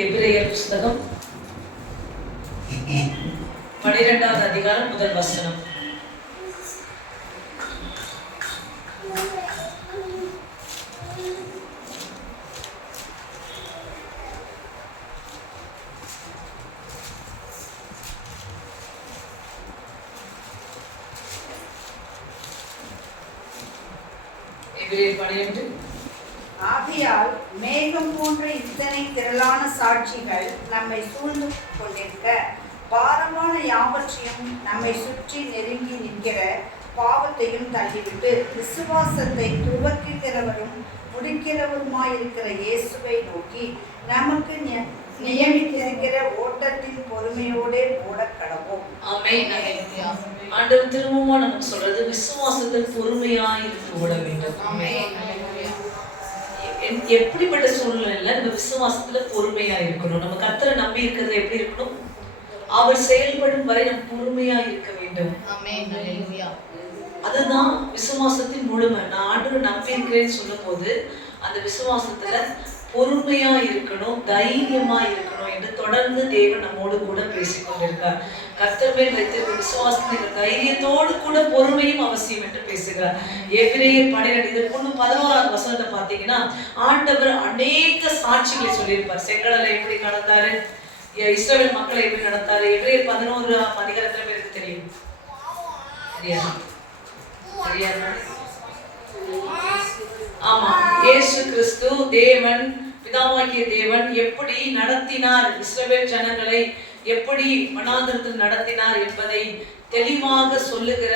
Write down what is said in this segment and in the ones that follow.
எபிரேயர் புஸ்தகம் 12வது அதிகாரம் முதல் வசனம். எபிரேயர் 12. ஆகையால் மேகம் போன்ற இத்தனை திரளான சாட்சிகள் நம்மை சூழ்ந்து கொண்டிருக்க, பாரமான யாவற்றையும் நம்மை சுற்றி நெருங்கி நிற்கிற பாவத்தையும் தள்ளிவிட்டு, விசுவாசத்தை துவக்குகிறவரும் முடிக்கிறவருமாயிருக்கிற இயேசுவை நோக்கி நமக்கு நியமித்திருக்கிற ஓட்டத்தின் பொறுமையோடே ஓடக் கடவோம். ஆமென். ஆண்டவர் திரும்பவும் நமக்கு சொல்றது, விசுவாசத்தில் பொறுமையாயிருந்து ஓட வேண்டும். எப்படிப்பட்ட சூழ்நிலையில நம்ம விசுவாசத்துல பொறுமையா இருக்கணும். நம்ம கர்த்தரை நம்பி இருக்கிறது எப்படி இருக்கணும்? அவர் செயல்படும் வரை நம்ம பொறுமையா இருக்க வேண்டும். அதுதான் விசுவாசத்தின் முழுமை. நான் ஆண்டவரை நம்பி இருக்கிறேன்னு சொல்லும் போது அந்த விசுவாசத்துல பொறுமையா இருக்கணும், தைரியமா இருக்கணும் என்று தொடர்ந்து தேவன் நம்மோடு கூட பேசிக் கொண்டிருக்கார். கர்த்தர் மேல் வைத்திருக்கிற விசுவாசத்தின் தைரியத்தோடு கூட பொறுமையும் அவசியம் என்று பேசுகிறார். எபிரேயர் 12 இதற்கு முன்பு 11வது வசனத்தை பார்த்தீங்கன்னா, ஆண்டவர் அநேக சாட்சிகளை சொல்லியிருப்பார். செங்கடலை எப்படி நடந்தாரு, இஸ்ரவேல் மக்களை எப்படி நடந்தாரு. எபிரேயர் 11ஆம் அதிகாரத்துல பேருக்கு தெரியும். ஆமா, இயேசு கிறிஸ்து தேவன், பிதாவாகிய தேவன் எப்படி நடத்தினார், இஸ்ரவேல் ஜனங்களை எப்படி வனாந்திரத்தில் நடத்தினார் என்பதை தெளிவாக சொல்லுகிற,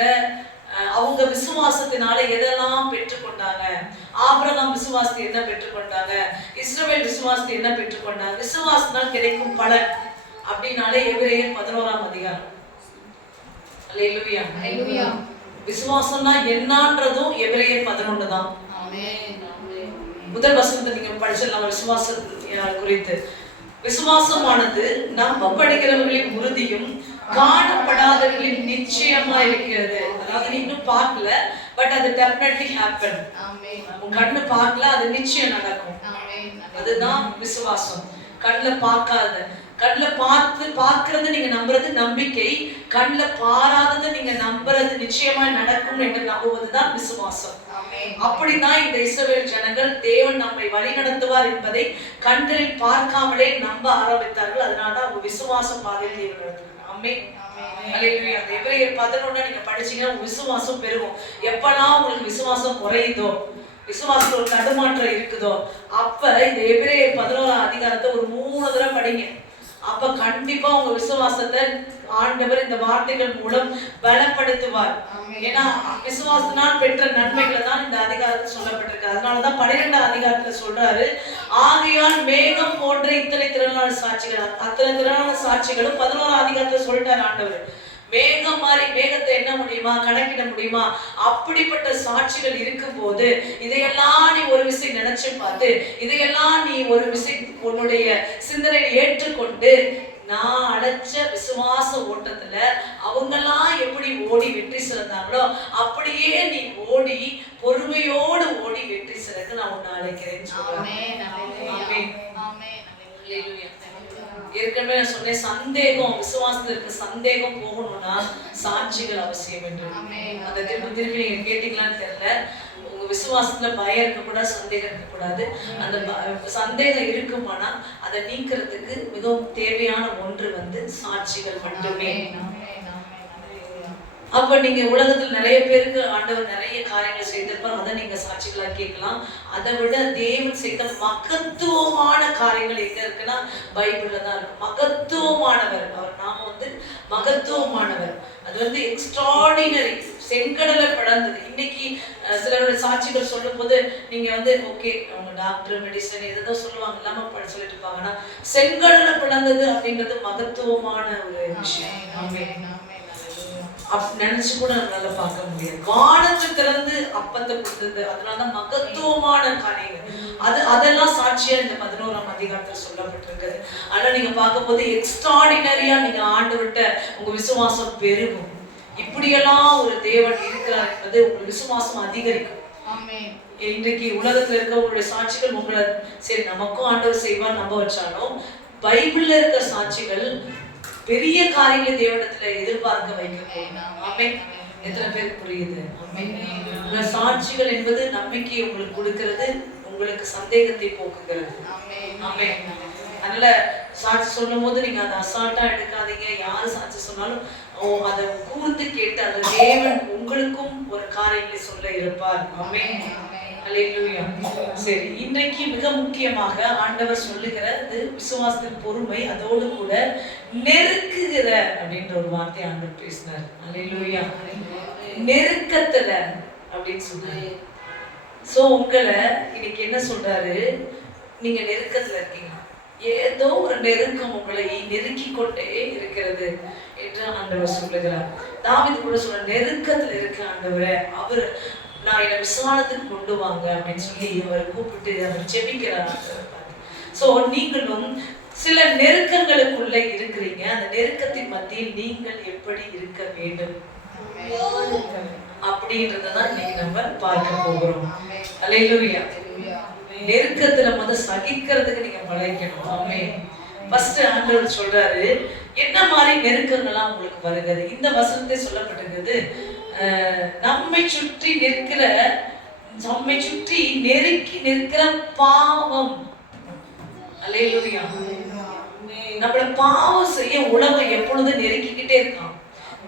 அவங்க விசுவாசத்தினால எதெல்லாம் பெற்றுக்கொண்டாங்க, ஆபிரகாம் விசுவாசத்தை என்ன பெற்றுக்கொண்டாங்க, இஸ்ரவேல் விசுவாசத்தை என்ன பெற்றுக்கொண்டாங்க, விசுவாசத்தினால் கிடைக்கும் பலன் அப்படின்னாலே எபிரேயர் 11ஆம் அதிகாரம். அல்லேலூயா, அல்லேலூயா. விசுவாசம்னா என்னன்றதும் எபிரேயர் 11 தான். முதல் வசனத்தை நீங்க படிச்சிடலாம். விசுவாசம் குறித்து, விசுவாசமானது நம்பப்படுகிறவர்களின் உறுதியும் காணப்படாதவர்களின் நிச்சயமா இருக்கிறது. அதாவது நீ இன்னும் பார்க்கல, பட் அது டெஃபினெட்லி ஹேப்பன். உன் கண்ணு பார்க்கல, அது நிச்சயம் நடக்கும். அதுதான் விசுவாசம். கண்ணில் பார்க்காத, கண்ணில் பார்க்கறது நீங்க நம்புறது நம்பிக்கை, கண்ணில் பாராததை நீங்க நம்புறது நிச்சயமா நடக்கும் என்று நம்புவதுதான் விசுவாசம். அப்படிதான் இந்த இஸ்ரவேல் ஜனங்கள் தேவன் நம்மை வழி நடத்துவார் என்பதை கண்களில் பார்க்காமலே நம்ப ஆரம்பித்தார்கள். அதனாலதான் அவங்க விசுவாச பாதையில் தேவன் நடத்துவாங்க. ஆமென். அல்லேலூயா. எபிரேயர் 11 நீங்க படிச்சீங்கன்னா உங்க விசுவாசம் பெருகும். எப்பெல்லாம் உங்களுக்கு விசுவாசம் குறையுதோ, விசுவாசத்துல ஒரு தடுமாற்றம் இருக்குதோ, அப்ப இந்த எபிரேயர் 11ஆம் அதிகாரத்தை ஒரு 3 தடவை படிங்க. அப்ப கண்டிப்பா உங்க விசுவாசத்தை ஆண்டவர் இந்த வார்த்தைகள் மூலம் பலப்படுத்துவார். ஏன்னா விசுவாசத்தினால் பெற்ற நன்மைகளை தான் இந்த அதிகாரத்தில் சொல்லப்பட்டிருக்கு. அதனாலதான் 12ஆம் அதிகாரத்துல சொல்றாரு, ஆகையால் மேகம் போன்ற இத்தனை திரளான சாட்சிகள், அத்தனை திரளான சாட்சிகளும் 11ஆம் அதிகாரத்துல சொல்லிட்டார் ஆண்டவர். மேகம் மாதிரி மேகத்தை என்ன முடியுமா, கணக்கிட முடியுமா? அப்படிப்பட்ட சாட்சிகள் இருக்கும் போது இதையெல்லாம் நீ ஒரு விஷயம் நினைச்சு பார்த்து, இதையெல்லாம் நீ ஒரு விஷயம் உன்னுடைய சிந்தனையை ஏற்றுக்கொண்டு, நான் அடைச்ச விசுவாச ஓட்டத்துல அவங்கெல்லாம் எப்படி ஓடி வெற்றி சிறந்தாங்களோ அப்படியே நீ ஓடி பொறுமையோடு ஓடி வெற்றி சிறக்க நான் உன்னை அழைக்கிறேன்னு சொல்றேன். ஏற்கனவே நான் சொன்னேன், சந்தேகம், விசுவாசத்துல இருக்க சந்தேகம் போகணும்னா சாட்சிகள் அவசியம் என்று. அந்த திருப்பி நீங்க கேட்டீங்களான்னு தெரியல. உங்க விசுவாசத்துல பயம் இருக்கக்கூடாது, சந்தேகம் இருக்கக்கூடாது. அந்த சந்தேகம் இருக்குமானா அதை நீக்கிறதுக்கு மிகவும் தேவையான ஒன்று சாட்சிகள் மட்டுமே. அப்ப நீங்க உலகத்துல நிறைய பேருக்கு ஆண்டவர் நிறைய காரியங்கள் செய்திருப்பார், அதை நீங்க சாட்சிகளா கேட்கலாம். அதை விட தேவன் செய்த மகத்துவமான காரியங்கள் எங்க இருக்குன்னா பைபிள்ல தான் இருக்கு. மகத்துவமானவர் அவர், நாம மகத்துவமானவர். அது எக்ஸ்ட்ராடினரி. செங்கடலை பிளந்தது. இன்னைக்கு சிலருடைய சாட்சிகள் சொல்லும் போது நீங்க ஓகே, அவங்க டாக்டர் மெடிசன் எதுதான் சொல்லுவாங்க, இல்லாம சொல்லிட்டு இருப்பாங்கன்னா செங்கடலை பிளந்தது அப்படின்றது மகத்துவமான ஒரு விஷயம். நினைச்சு கூட நம்மளால பார்க்க முடியாது. வானத்தை திறந்து அப்பத்தை கொடுத்தது, அதனாலதான் மகத்துவமான காரியங்கள். அதெல்லாம் சாட்சியா இந்த 11ஆம் அதிகாரத்தில் சொல்லப்பட்டிருக்குது. ஆனா நீங்க பார்க்கும் போது எக்ஸ்ட்ராடினரியா நீங்க ஆண்டவர்கிட்ட உங்க விசுவாசம் பெருகும். இப்படியெல்லாம் ஒரு தேவன் இருக்கிறார் என்பது உங்க விசுவாசம் அதிகரிக்கும். இன்றைக்கு உலகத்துல இருக்க உங்களுடைய சாட்சிகள் உங்களை சரி நமக்கும் ஆண்டவர் செய்வார் நம்ப வச்சாலும், பைபிள்ல இருக்க சாட்சிகள் பெரிய காரியங்களை தேவனிடத்துல எதிர்பார்க்க வைக்கணும். ஆமென். எத்தனை பேருக்கு புரியுது? ஆமென். சாட்சிகள் என்பது நம்பிக்கையை உங்களுக்கு கொடுக்கிறது, உங்களுக்கு சந்தேகத்தை போக்குகிறது. ஆமென். அதனால சாட்சி சொல்லும் போது நீங்க அதை அசால்ட்டா எடுக்காதீங்க. யாரு சாட்சி சொன்னாலும் அதை கூர்ந்து கேட்டு அது தேவன் உங்களுக்கும் ஒரு காரியங்களை சொல்ல இருப்பார். ஆமென். அல்லேலூயா. சரி, இன்றைக்கு மிக முக்கியமாக ஆண்டவர் சொல்லுகிறது விசுவாசத்தின் பொறுமை, அதோடு கூட நெருக்குகிற அப்படின்ற ஒரு வார்த்தை ஆண்டவர் பேசினார். அல்லேலூயா. நெருக்கத்துல அப்படின்னு சொன்னாரு. சோ உங்களை இன்னைக்கு என்ன சொல்றாரு? நீங்க நெருக்கத்துல இருக்கீங்க, ஏதோ ஒரு நெருக்கம் உங்களை நெருக்கி கொண்டே இருக்கிறது என்று ஆண்டவர் சொல்லுகிறார். தாவீது கூட சொல்ற, நெருக்கத்துல இருக்க ஆண்டவரே, அவர் நான் என்னை விசாலத்துக்கு கொண்டு வாங்க அப்படின்னு சொல்லி அவர் கூப்பிட்டு அவர் ஜெபிக்கிறார். சோ நீங்களும் சில நெருக்கங்களுக்குள்ள இருக்கிறீங்க. அந்த நெருக்கத்தின் மத்தியில் நீங்கள் எப்படி இருக்க வேண்டும் அப்படின்றதான் இன்னைக்கு நம்ம பார்க்க போகிறோம். அல்லேலூயா. நெருக்கத்துல முதல்ல சகிக்கிறதுக்கு நீங்க பழகிக்கணும். ஆமென். ஃபர்ஸ்ட் ஆண்டவர் சொல்றாரு, என்ன மாதிரி நெருக்கங்கள்லாம் உங்களுக்கு வருகிறது. இந்த வசனத்தை சொல்லப்பட்டிருக்கிறது, நம்மை சுற்றி நெருக்கி நிற்கிற பாவம். அல்லேலூயா. நம்மள பாவம் செய்ய உலகம் எப்பொழுதும் நெருக்கிக்கிட்டே இருக்கான்.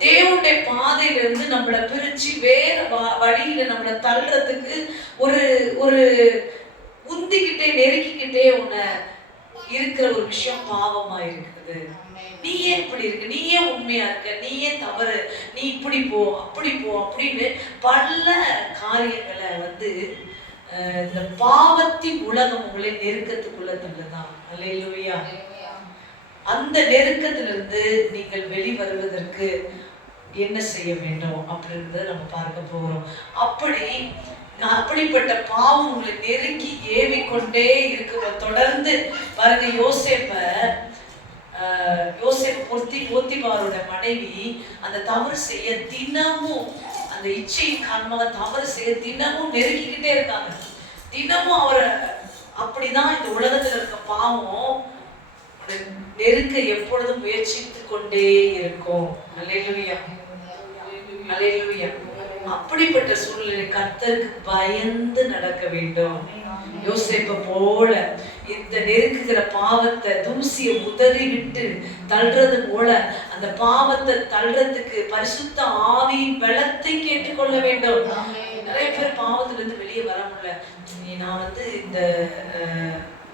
தேவனுடைய பாதையிலிருந்து நம்மளை பிரிச்சு வேற வழியில நம்மளை தள்ளுறதுக்கு ஒரு ஒரு உந்திக்கிட்டே நெருக்கிக்கிட்டே உன்னை இருக்கிற ஒரு விஷயம் பாவமா இருக்குது. நீ ஏன் இப்படி இருக்கு, நீ ஏன் உண்மையா இருக்க, நீ ஏன் தவறு, நீ இப்படி போ அப்படி போ அப்படின்னு பல காரியங்களை இந்த பாவத்தின் உலகம் உங்களை நெருக்கத்துக்குள்ள தள்ளுதான். அல்லேலூயா. அந்த நெருக்கத்திலிருந்து நீங்கள் வெளிவருவதற்கு என்ன செய்ய வேண்டும் அப்படின்றத நம்ம பார்க்க போகிறோம். அப்படிப்பட்ட பாவம் உங்களை நெருக்கி ஏவிக்கொண்டே இருக்க தொடர்ந்து பாருங்க. யோசேப்பு போத்திபாரோட மனைவி அந்த தவறு செய்ய தினமும், அந்த இச்சையின் காரணமாக தவறு செய்ய தினமும் நெருக்கிக்கிட்டே இருக்காங்க. தினமும் அவரை அப்படிதான் இந்த உலகத்துல இருக்க பாவம் நெருக்க எப்பொழுதும் முயற்சித்து கொண்டே இருக்கும். அல்லேலூயா. அல்லேலூயா. அப்படிப்பட்ட சூழ்நிலை கர்த்தருக்கு பயந்து நடக்க வேண்டும். யோசேப்பை போல இந்த நெருக்குகிற பாவத்தை தூசியை உதறி விட்டு தள்ளுறது போல அந்த பாவத்தை தள்ளுறதுக்கு பரிசுத்த ஆவியின் பலத்தை கேட்டுக்கொள்ள வேண்டும். நிறைய பேர் பாவத்துல இருந்து வெளியே வர முடியல. நான் இந்த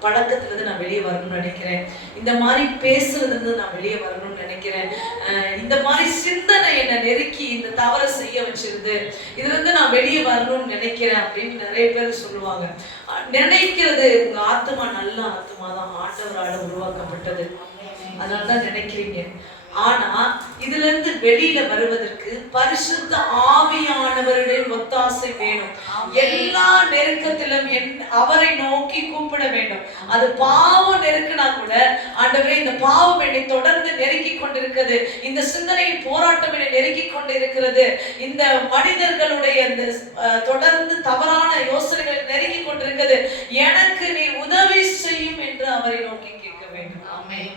பழக்கத்துல இருந்து நான் வெளியே வரணும்னு நினைக்கிறேன், இந்த மாதிரி பேசுறதுல இருந்து நான் வெளியே வரணும்னு நினைக்கிறேன், இந்த மாதிரி சிந்தனை என்னை நெருக்கி இந்த தவறை செய்ய வச்சிருது, இதுல இருந்து நான் வெளியே வரணும்னு நினைக்கிறேன் அப்படின்னு நிறைய பேர் சொல்லுவாங்க. நினைக்கிறது உங்க ஆத்மா நல்ல ஆத்மா தான், ஆண்டவரால உருவாக்கப்பட்டது, அதனாலதான் நினைக்கிறீங்க. ஆனா இதுல இருந்து வெளியில வருவதற்கு பரிசுத்த ஆவியானவருடைய ஒத்தாசை வேணும். எல்லா நெருக்கத்திலும் அவரை நோக்கி கூப்பிட வேண்டும். அது பாவம் நெருக்கினா கூட, ஆண்டவரே இந்த பாவம் என்னை தொடர்ந்து நெருக்கி கொண்டிருக்கிறது, இந்த சிந்தனையின் போராட்டம் என்னை நெருக்கி கொண்டிருக்கிறது, இந்த மனிதர்களுடைய இந்த தொடர்ந்து தவறான யோசனைகள் நெருக்கி கொண்டிருக்கிறது, எனக்கு நீ உதவி செய்யும் என்று அவரை நோக்கி கேட்க வேண்டும். ஆமென்.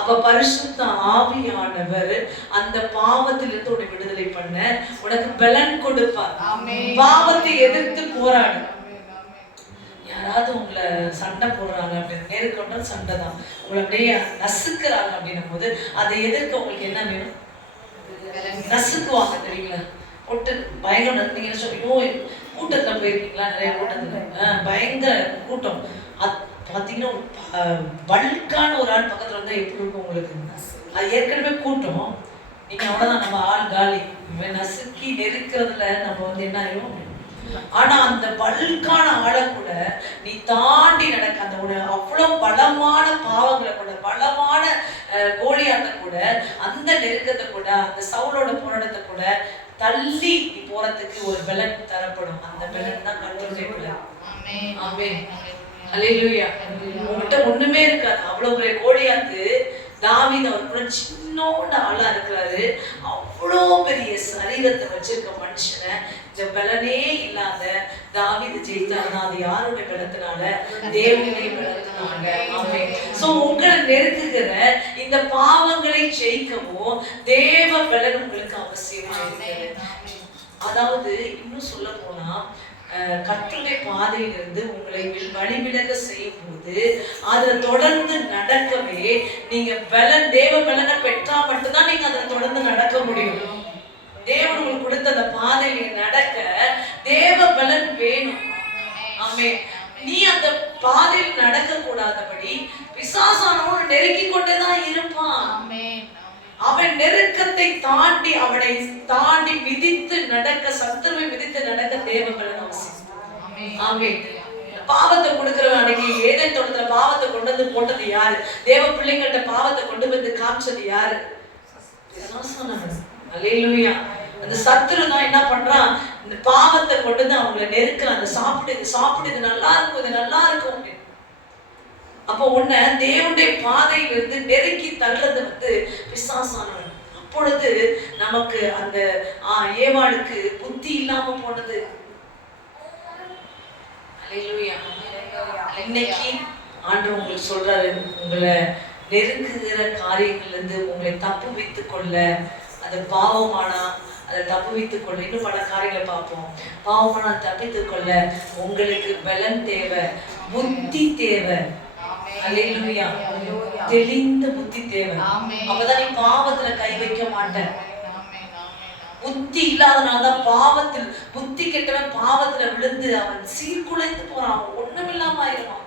அப்ப பரிசுத்த ஆவியானவர் அந்த பாவத்திலிருந்து உன்னை விடுதலை பண்ண உனக்கு பலன் கொடுப்பார். பாவத்தை எதிர்த்து போராடு. யாராவது உங்களை சண்டை போடுறாங்க அப்படின்னு, நேருக்கொண்ட சண்டை தான், உங்களை அப்படியே நசுக்குறாங்க அப்படின்னும் போது அதை எதிர்க்க உங்களுக்கு என்ன வேணும்? நசுக்குவாங்க தெரியுங்களா? போட்டு பயங்கர நீங்க சொல்லியோ கூட்டத்துல போயிருக்கீங்களா? நிறைய கூட்டத்துல பயங்கர கூட்டம் பார்த்தீங்கன்னா பல்கான ஒரு ஆள் பக்கத்துல வந்தா எப்படி இருக்கும் உங்களுக்கு? அது ஏற்கனவே கூட்டம், நீங்க அவ்வளவுதான், நம்ம ஆள் காலி, நசுக்கி நெருக்கிறதுல நம்ம என்ன ஆயிரும். ஆனா அந்த பல்கான ஆளை கூட நீ தாண்டி நடக்க, அந்த அவ்வளவு பலமான பாவங்களை கூட, பலமான கோலியாத்தை கூட, அந்த நெருக்கத்தை கூட, அந்த சவுலோட போராட்டத்தை கூட தள்ளி நீ போறதுக்கு ஒரு பலன் தரப்படும். அந்த பலன் தான் கர்த்தருடைய பலன். ஆமென். அல்லேலூயா. உங்ககிட்ட ஒண்ணுமே இருக்காது, அவ்வளவு பெரிய கோலியாத்து. தாவீது அவர் கூட சின்னோட ஆளா இருக்கிறாரு, அவ்வளோ பெரிய சரீரத்தை வச்சிருக்க மனுஷனை இந்த பலனே இல்லாத தாவீது ஜெயித்தாருன்னா அது யாருடைய பலத்தினால? தேவனுடைய பலத்தினால. ஆமென். சோ உங்களை நெருக்குகிற இந்த பாவங்களை ஜெயிக்கவும் தேவ பலன் உங்களுக்கு அவசியமா இருக்கிறது. அதாவது இன்னும் சொல்ல போனா கர்த்தருடைய பாதையிலிருந்து உங்களை வழிவிலக செய்யும் போது அதை தொடர்ந்து நடக்கவே நீங்க பலன், தேவ பலனை பெற்றா மட்டும்தான் நீங்க அதை தொடர்ந்து நடக்க முடியும். தேவன் உங்களுக்கு கொடுத்த அந்த பாதையில நடக்க தேவ பலன் வேணும். ஆமென். நீ அந்த பாதையில் நடக்க கூடாதபடி பிசாசானவன் நெருக்கி கொண்டேதான் இருப்பான். அவன் நெருக்கத்தை தாண்டி, அவனை தாண்டி மிதித்து நடக்க, சத்துருவை மிதித்து நடக்க தேவ பலன் அவசியம். ஆமென். பாவத்தை கொடுக்கிறவன் அன்னைக்கு ஏதேன் தோட்டத்துல பாவத்தை கொண்டு வந்து போட்டது யாரு? தேவ பிள்ளைங்கள்ட்ட பாவத்தை கொண்டு வந்து காமிச்சது யாரு? பிசாசானவன். அல்லேலூயா. அந்த சத்துரு தான் என்ன பண்றான்? இந்த பாவத்தை கொண்டு வந்து அவங்களை நெருக்கிறான். அந்த சாப்பிடு இது நல்லா இருக்கும், இது நல்லா இருக்கும் அப்படின்னு. அப்போ உன்னை தேவனுடைய பாதையிலிருந்து நெருக்கி தள்ளுறது பிசாசானவன். அப்பொழுது நமக்கு அந்த ஏவாளுக்கு புத்தி இல்லாம போனது. அல்லேலூயா. இன்னைக்கு ஆண்டவர் உங்களுக்கு சொல்றாரு, உங்களை நெருக்குகிற காரியங்கள்ல இருந்து உங்களை தப்பு வைத்துக் கொள்ள, அது பாவமானா அதை தப்பு வைத்துக் கொள்ள, இன்னும் பல காரியங்களை பார்ப்போம். பாவமானா தப்பித்துக் கொள்ள உங்களுக்கு பலன் தேவை, புத்தி தேவை. அல்லேலூயா. தெளிந்த புத்தி தேவை. அப்பதான் நீ பாவத்துல கை வைக்க மாட்ட. புத்தி இல்லாதனாலதான் பாவத்தில், புத்தி கெட்டவன் பாவத்துல விழுந்து அவன் சீர்குலைந்து போறான், அவன் ஒண்ணுமில்லாம ஆயிடுவான்.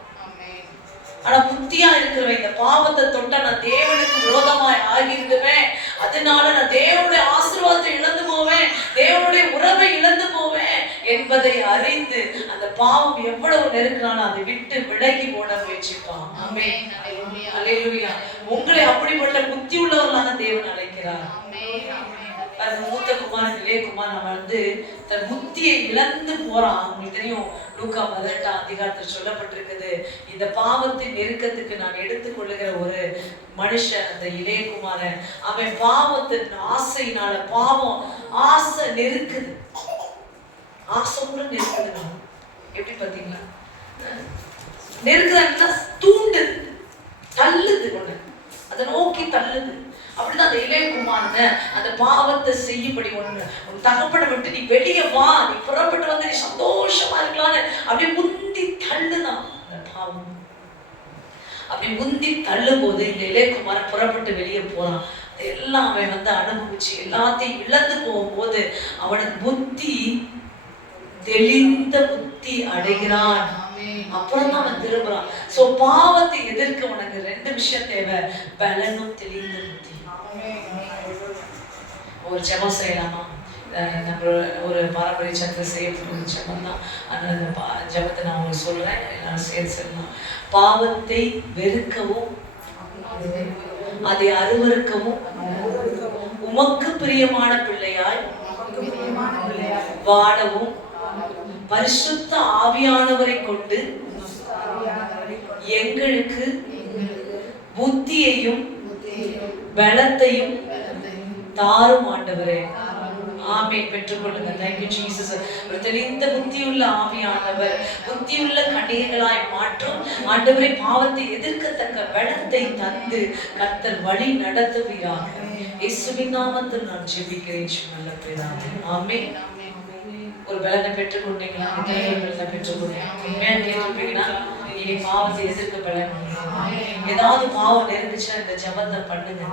ஆனா புத்தியா இருக்கிறவன் இந்த பாவத்தை தொட்டா நான் தேவனுக்கு விரோதமாய் ஆகிடுவேன், அதனால நான் தேவனுடைய ஆசீர்வாதத்தை இழந்து போவேன், தேவனுடைய உறவை இழந்து போவேன் என்பதை அறிந்து அந்த பாவம் எவ்வளவு நெருக்கினாலும் அதை விட்டு விலகி ஓட முயற்சிப்பான். ஆமென். அல்லேலூயா. உங்களை அப்படிப்பட்ட புத்தி உள்ளவர்களாக தேவன் அழைக்கிறார். மூத்த குமாரன் இளைய குமாரன் தன் புத்தியை இழந்து போறான். உங்களுக்கு தெரியும், லூக்கா 18ஆம் அதிகாரத்தில் சொல்லப்பட்டிருக்குது, இந்த பாவத்தின் நெருக்கத்துக்கு நான் எடுத்துக்கொள்ளுகிற ஒரு மனுஷன் அந்த இளைய குமாரன், அவன் பாவத்தின் ஆசையினால, பாவம் ஆசை நெருக்குது, ஆசை கூட நெருக்குது. எப்படி பாத்தீங்களா? நெருக்குதா? தூண்டுது, தள்ளுது, ஒண்ணு அதை நோக்கி தள்ளுது. அப்படிதான் அந்த இளைய குமாரன் அந்த பாவத்தை செய்யும்படி உன் தகப்பனை விட்டு நீ வெளியே வா, நீ புறப்பட்டு வந்து நீ சந்தோஷமா இருக்கலான்னு அப்படி முந்தி தள்ளுதான் அந்த பாவம். அப்படி முந்தி தள்ளும் போது இந்த இளைய குமாரன் புறப்பட்டு வெளியே போறான். எல்லாம் அவன் அனுபவிச்சு எல்லாத்தையும் இழந்து போகும்போது அவனுக்கு புத்தி, தெளிந்த புத்தி அடைகிறான். அப்புறம் தான் அவன் திரும்புறான். சோ பாவத்தை எதிர்க்க உனக்கு ரெண்டு விஷயம் தேவை, பலனும் தெளிந்த புத்தி. ஒரு ஜெபம் செய்யலாமா? நம்ம ஒரு பாரம்பரிய சக்கரை செய்யக்கூடிய ஜெபம் தான். அந்த ஜெபத்தை நான் உங்களுக்கு சொல்றேன், எல்லாரும் சேர்த்து சொல்லலாம். பாவத்தை வெறுக்கவும், அதை அருவருக்கவும், உமக்கு பிரியமான பிள்ளையாய் வாழவும், பரிசுத்த ஆவியானவரை கொண்டு எங்களுக்கு புத்தியையும் பலத்தையும் தாரும் ஆண்டவரே. ஆமென். பெற்றுக்கொள்ளுங்க. Thank you Jesus. ஒரு தெளிந்த புத்தியுள்ள ஆவியானவர் புத்தியுள்ள கன்னிகைகளாய் மாற்றும் ஆண்டவரே. பாவத்தை எதிர்க்கத்தக்க பலத்தை தந்து கர்த்தர் வழி நடத்துவீராக. இயேசுவின் நாமத்தில் நான் ஜெபிக்கிறேன் நல்ல பிதாவே. ஆமென். ஒரு பலனை பெற்றுக்கொண்டீங்களா? பலனை பெற்றுக்கொண்டீங்க. உண்மையா கேட்டிருப்பீங்கன்னா இனி பாவத்தை எதிர்க்க பலன். ஏதாவது பாவம் நெருங்குச்சுன்னா இந்த ஜெபத்தை பண்ணுங்க.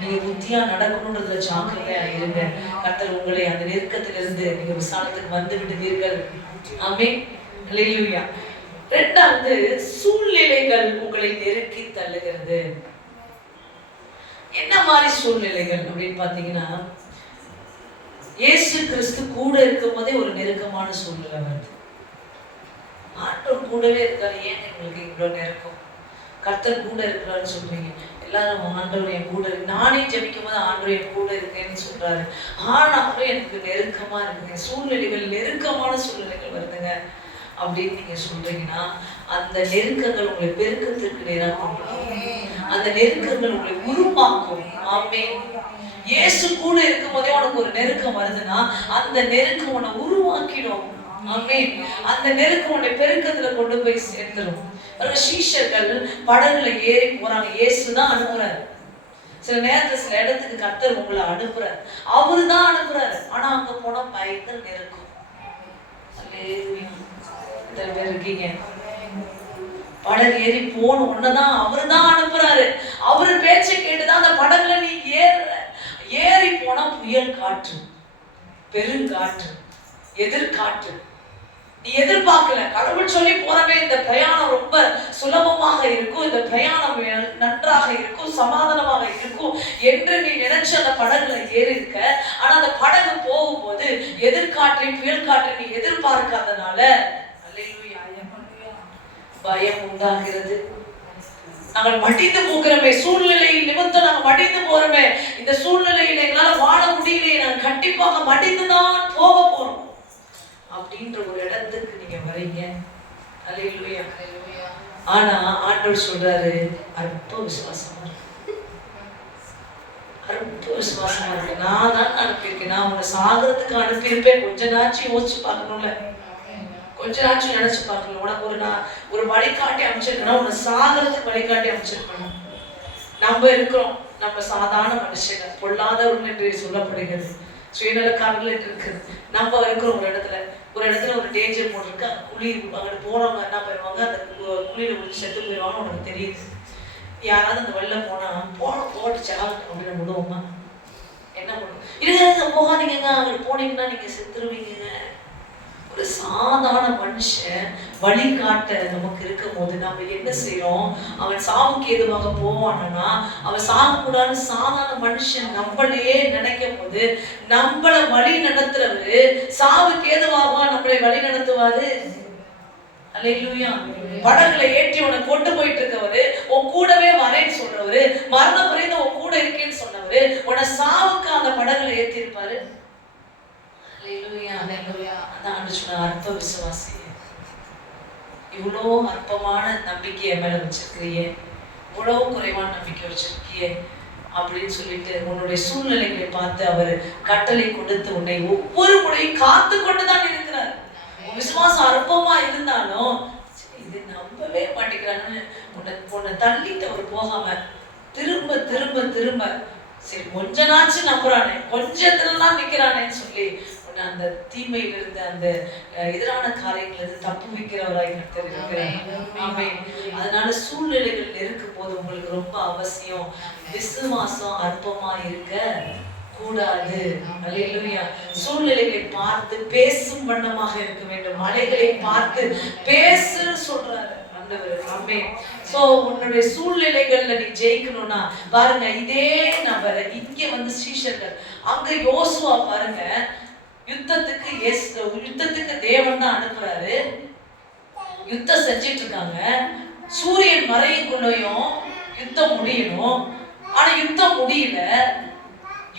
நீங்க புத்தியா நடக்கணும்ன்றதுல ஜாக்கிரதையா இருங்க. கர்த்தர் உங்களை அந்த நெருக்கத்திலிருந்து நீங்க விசாலத்துக்கு வந்து விடுவீர்கள். ஆமென். அல்லேலூயா. இரண்டாவது, சூழ்நிலைகள் உங்களை நெருக்கி தள்ளுகிறது. என்ன மாதிரி சூழ்நிலைகள் அப்படின்னு பாத்தீங்கன்னா, இயேசு கிறிஸ்து கூட இருக்கும் போதே ஒரு நெருக்கமான சூழ்நிலை வருது. ஆண்டவர் கூடவே இருக்காரு, ஏன் எங்களுக்கு இவ்வளவு நெருக்கம்? கர்த்தர் கூட இருக்கிறாருன்னு சொல்றீங்க. எல்லாரும் ஆண்டவர் என் கூட இருக்கு, நானே ஜெபிக்கும் போது ஆண்டவர் என் கூட இருக்கேன்னு சொல்றாரு. ஆனாலும் எனக்கு நெருக்கமா இருக்குங்க, சூழ்நிலைகள் நெருக்கமான சூழ்நிலைகள் வருதுங்க அப்படின்னு நீங்க சொல்றீங்கன்னா, அந்த நெருக்கங்கள் உங்களை பெருக்கத்திற்கு நேராகும். அந்த நெருக்கங்கள் உங்களை உருவாக்கும். ஆமென். இயேசு கூட இருக்கும் போதே உனக்கு ஒரு நெருக்கம் வருதுன்னா அந்த நெருக்கம் உன்னை உருவாக்கிடும். ஆமென். அந்த நெருக்கம் உன்னை பெருக்கத்துல கொண்டு போய் சேர்த்துரும். சீஷர்கள் படகுல ஏறி போறாங்க. இயேசுதான் அனுப்புறாரு. சில நேரத்துல சில இடத்துக்கு கர்த்தர் உங்களை அனுப்புறாரு. அவருதான் அனுப்புறாரு. ஆனா அங்க போனா பயங்கர நெருக்கம். அல்லேலூயா. எத்தனை பேர் இருக்கீங்க? படகு ஏறி போன உடனேதான் அவருதான் அனுப்புறாரு. அவரு பேச்சை கேட்டுதான் அந்த படகுல நீ ஏறி போனா புயல் காற்று, பெருங்காற்று, எதிர்காற்று. நீ எதிர்பார்க்கல. கடவுள் சொல்லி போறவே இந்த பிரயாணம் ரொம்ப சுலபமாக இருக்கும், இந்த பிரயாணம் நன்றாக இருக்கும், சமாதானமாக இருக்கும் என்று நீ நினைச்ச அந்த படகுல ஏறி இருக்க. ஆனா அந்த படகு போகும்போது எதிர்காற்றை புயல் காற்றை நீ எதிர்பார்க்காதனால பயம் உண்டாகிறது. நாங்கள் மடிந்து போகிறோமே, சூழ்நிலையில் நிமித்தம் நாங்கள் மடிந்து போறோமே, இந்த சூழ்நிலையில எங்களால வாழ முடியலையே, நாங்கள் கண்டிப்பாக மடிந்துதான் போக போறோம் அப்படின்ற ஒரு இடத்துக்கு நீங்க வரீங்க. அல்லேலூயா. ஆனா ஆண்டவர் சொல்றாரு, அற்ப விசுவாசமா இருக்கு, அற்ப விசுவாசமா இருக்கு. நான் தான் அனுப்பியிருக்கேன். நான் உங்களை சாகரத்துக்கு அனுப்பியிருப்பேன். கொஞ்ச நாச்சும் யோசிச்சு பார்க்கணும்ல, கொஞ்ச நாச்சும் நினைச்சு பார்க்கணும். உனக்கு ஒரு வழிகாட்டி அமைச்சிருக்கேன்னா உன்னை சாகரத்துக்கு வழிகாட்டி அமைச்சிருக்கணும். நம்ம இருக்கிறோம், நம்ம சாதாரண மனுஷங்க, பொல்லாதவர்கள் என்று சொல்லப்படுகிறது, சுயநலக்காரர்கள் என்று இருக்குது. நம்ம இருக்கிறோம் ஒரு இடத்துல ஒரு டேஞ்சர் மோட் இருக்கு. அங்கே குழி அங்கிட்டு போனவங்க என்ன பண்ணுவாங்க, அந்த குழியில முடிச்சு செத்து போயிடுவாங்க. உனக்கு தெரியுது. யாராவது அந்த வெளில போட்டு சாகட்டும் அப்படின்னு விடுவோமா? என்ன பண்ணுவோம்? இல்லைங்க போகாதீங்க, அங்கிட்டு போனீங்கன்னா நீங்க செத்துருவீங்க. ஒரு சாதாரண மனுஷன் வழிகாட்ட நமக்கு இருக்கும் போது நம்ம என்ன செய்யறோம்? அவன் சாவுக்கு எதுவாக போவானா, அவன் சாகக்கூடாதுன்னு சாதாரண மனுஷன் நம்மளையே நினைக்கும் போது நம்மள வழி நடத்துறவரு சாவுக்கு ஏதுவாக நம்மளை வழி நடத்துவாரு. அல்லேலூயா. படகுல ஏற்றி உன்னை கொண்டு போயிட்டு இருக்கவரு, உன் கூடவே வரேன்னு சொல்றவரு, மரண புரிந்து உன் கூட இருக்கேன்னு சொன்னவரு உன்னை சாவுக்கு அந்த படகுல ஏற்றி இருப்பாரு. அற்ப விசுவாசி, இவ்வளோ அற்பமான நம்பிக்கைய மேல வச்சிருக்கிறியே, இவ்வளவு குறைவான நம்பிக்கை வச்சிருக்கியே அப்படின்னு சொல்லிட்டு உன்னுடைய சூழ்நிலைகளை பார்த்து அவர் கட்டளை கொடுத்து உன்னை ஒவ்வொரு முறையும் காத்து கொண்டுதான் இருக்கிறார். உன் விசுவாசம் அற்பமா இருந்தாலும் இது நம்பவே மாட்டேங்கிறான்னு உன்னை தள்ளிட்டு அவர் போகாம திரும்ப திரும்ப திரும்ப சரி கொஞ்ச நாச்சு நம்புறானே, கொஞ்சத்துலலாம் நிக்கிறானேன்னு சொல்லி அந்த தீமையிலிருந்து அந்த எதிரான காரியங்களிலிருந்து தப்பு வைக்கிறவராய் இருக்கிறார். அதனால சூழ்நிலைகள் இருக்கும் போது உங்களுக்கு ரொம்ப அவசியம் விசுவாசம் அற்பமா இருக்க கூடாது. அல்லேலூயா. சூழ்நிலைகளை பார்த்து பேசும் வண்ணமாக இருக்க வேண்டும். மலைகளை பார்த்து பேசுன்னு சொல்றாரு ஆண்டவர். ஆமென். சோ உன்னுடைய சூழ்நிலைகள்ல நீ ஜெயிக்கணும்னா பாருங்க, இதே நபர் இங்க வந்து சீஷர்கள், அங்க யோசுவா பாருங்க, யுத்தத்துக்கு தேவன் தான் அனுப்புறாரு. யுத்தம் செஞ்சிட்டு இருக்காங்க. சூரியன் மறையுக்குள்ளயும் யுத்தம் முடியணும். ஆனா யுத்தம் முடியல.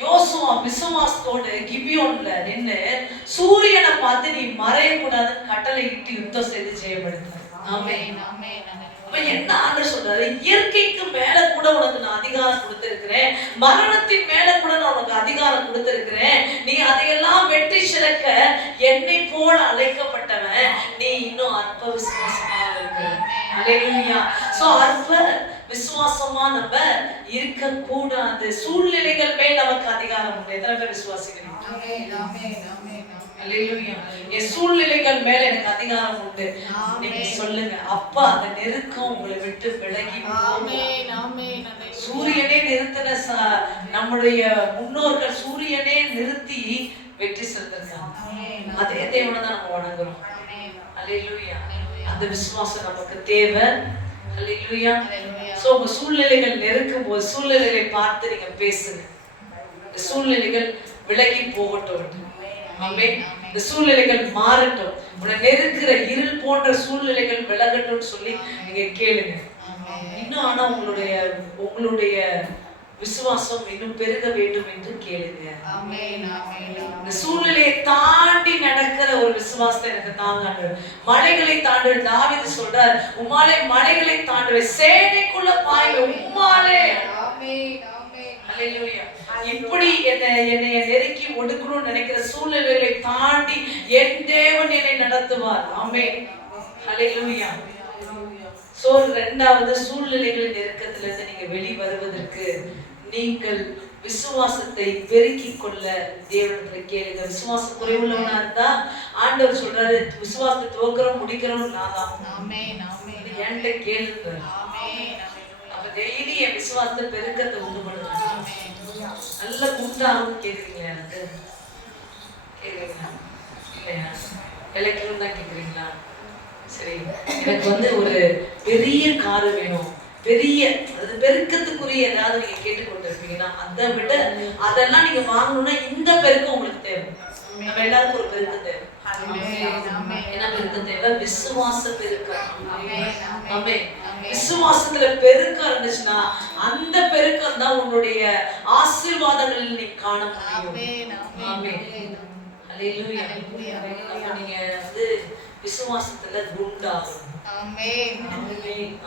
யோசுவா விசுவாசத்தோடு கிபியோன்ல நின்று சூரியனை பார்த்து நீ மறையக்கூடாதுன்னு கட்டளை இட்டு யுத்தம் செய்து ஜெயப்படுத்தார். ஆமென். அப்ப என்ன ஆண்டவர் சொல்றாரு? இயற்கைக்கு மேல கூட உனக்கு நான் அதிகாரம் கொடுத்திருக்கிறேன், மரணத்தின் மேல கூட நான் உனக்கு அதிகாரம் கொடுத்திருக்கிறேன். நீ அதையெல்லாம் வெற்றி சிறக்க என்னை போல அழைக்கப்பட்டவன், நீ இன்னும் அற்ப விசுவாசமா இருக்க. அல்லேலூயா. சோ அற்ப விசுவாசமா நம்ம இருக்க கூடாது. சூழ்நிலைகள் மேல் நமக்கு அதிகாரம் உண்டு. எத்தனை பேர் விசுவாசிக்கிறீங்க? அல்லேலூயா. என் சூழ்நிலைகள் மேல எனக்கு அதிகாரம் உண்டு. நீங்க சொல்லுங்க, அப்பா அந்த நெருக்கம் உங்களை விட்டு விலகி போகும். சூரியனே நிறுத்தின நம்முடைய முன்னோர்கள் சூரியனே நிறுத்தி வெற்றி செலுத்திருக்காங்க. அதே தேவனை தான் நம்ம வணங்குறோம். அல்லேலூயா. அந்த விசுவாசம் நமக்கு தேவை. அல்லேலூயா. சோ உங்க சூழ்நிலைகள் நெருக்கும் போது சூழ்நிலைகளை பார்த்து நீங்க பேசுங்க. சூழ்நிலைகள் விலகி போகட்டும். ஆமென். இந்த சூழ்நிலைகள் மாறட்டும். உன்னை நெருக்கிற இருள் போன்ற சூழ்நிலைகள் விலகட்டும் சொல்லி நீங்க கேளுங்க. இன்னும் ஆனா உங்களுடைய விசுவாசம் இன்னும் பெருக வேண்டும் என்று கேளுங்க. இந்த சூழ்நிலையை தாண்டி நடக்கிற ஒரு விசுவாசத்தை எனக்கு தாங்க. மலைகளை தாண்டு தாவீது சொல்றார், உம்மாலே மலைகளை தாண்டுவே, சேனைக்குள்ள பாய்வே உம்மாலே. அல்லேலூயா. இப்படி என்னை நெருக்கி ஒடுக்கணும்னு நினைக்கிற சூழ்நிலைகளை தாண்டி என் தேவன் என்னை நடத்துவார். ஆமென். ஹல்லேலூயா. சோ இரண்டாவது, சூழ்நிலைகளின் நெருக்கத்திலிருந்து நீங்க வெளிவருவதற்கு நீங்கள் விசுவாசத்தை பெருக்கிக் கொள்ள தேவனிடத்தில் கேளுங்க. விசுவாசம் குறைவுள்ளவனா இருந்தா ஆண்டவர் சொல்றாரு, விசுவாசத்தை துவக்கிறோம் முடிக்கிறோம் நான் தான். ஆமென் ஆமென். என்கிட்ட கேளுங்க. ஆமென். அப்ப டெய்லி என் விசுவாசத்தை பெருக்கத்தை உண்டு பண்ணுங்க. ஆமென். நல்ல குண்டாகும். கேக்குறீங்களா? எனக்கு கேக்குறீங்களா? இல்லையா? எலக்ட்ரிக் தான் கேக்குறீங்களா? சரி, எனக்கு ஒரு பெரிய கார் வேணும், பெரிய அது பெருக்கத்துக்குரிய ஏதாவது நீங்க கேட்டுக்கொண்டிருப்பீங்கன்னா அதை விட அதெல்லாம் நீங்க வாங்கணும்னா இந்த பெருக்கம் உங்களுக்கு தேவை. நம்ம எல்லாருக்கும் ஒரு பெருக்கம் தேவை. என்ன பெருக்கம் தேவை? விசுவாச பெருக்கம். ஆமென். விசுவாசத்துல பெருக்கம் இருந்துச்சுன்னா அந்த பெருக்கம் தான் உன்னுடைய ஆசீர்வாதங்களில் நீ காண முடியும். ஆமென். ஹல்லேலூயா. நீங்க விசுவாசத்துல குண்டாகும். ஆமென்.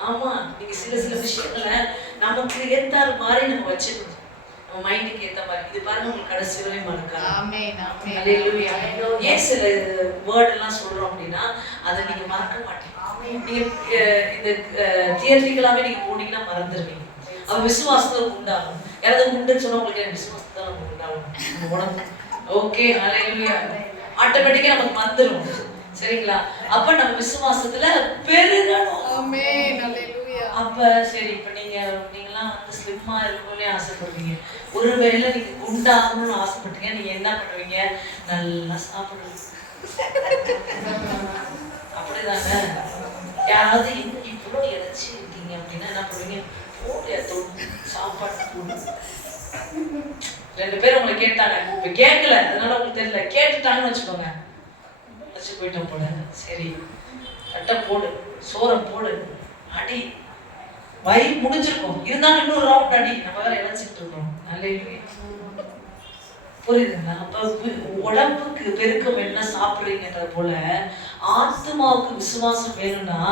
ஆமா, நீங்க சில விஷயங்களை நமக்கு ஏத்தார் மாதிரி நம்ம வச்சுக்கணும். நம்ம மைண்டுக்கு ஏத்த மாதிரி. இது பாருங்க, உங்களுக்கு கடைசி வரை மறக்காது. ஆமென் ஆமென். ஹல்லேலூயா. ஏன் சில வேர்ட் எல்லாம் சொல்றோம் அப்படின்னா அதை நீங்க மறக்க மாட்டீங்க. நீங்க இந்த தியரிட்டிக்கலாவே நீங்க போனீங்கன்னா மறந்துடுவீங்க. அவ விசுவாசத்துல உண்டாகும். யாராவது உண்டுன்னு சொன்னா உங்களுக்கு விசுவாசத்துல நம்ம உண்டாகும் உடம்பு. ஓகே, ஹல்லேலூயா. ஆட்டோமேட்டிக்கா நமக்கு வந்துடும். சரிங்களா? அப்ப நம்ம விசுவாசத்துல பெருகணும். ஆமென். ஹல்லேலூயா. அப்ப சரி, இப்ப நீங்கலாம் ஸ்லிம்மா இருக்கணும்னு ஆசைப்படுவீங்க. ஒருவேளை நீங்க குண்டாகணும்னு ஆசைப்பட்டீங்க, நீங்க என்ன பண்ணுவீங்க? நல்லா சாப்பிடுவீங்க. அப்படிதானே? யாராவது இப்போ இறைச்சி இருக்கீங்க அப்படின்னா என்ன பண்ணுவீங்க? சாப்பாடு போடு. 2 பேர் உங்களை கேட்டாங்க, இப்ப கேட்கல அதனால உங்களுக்கு தெரியல, கேட்டுட்டாங்கன்னு வச்சுக்கோங்க, வச்சு போயிட்டோம் போல. சரி, தட்டை போடு, சோறை போடு, அடி, வயிறு முடிஞ்சிருக்கும், இருந்தாலும் இன்னொரு ரவுண்ட் அடி. நம்ம வேற இழைச்சிட்டு இருக்கோம். நல்ல புரியுதுங்களா? அப்ப உடம்புக்கு பெருக்கம் என்ன சாப்பிடுறீங்கன்ற போல ஆத்மாவுக்கு விசுவாசம் வேணும்னா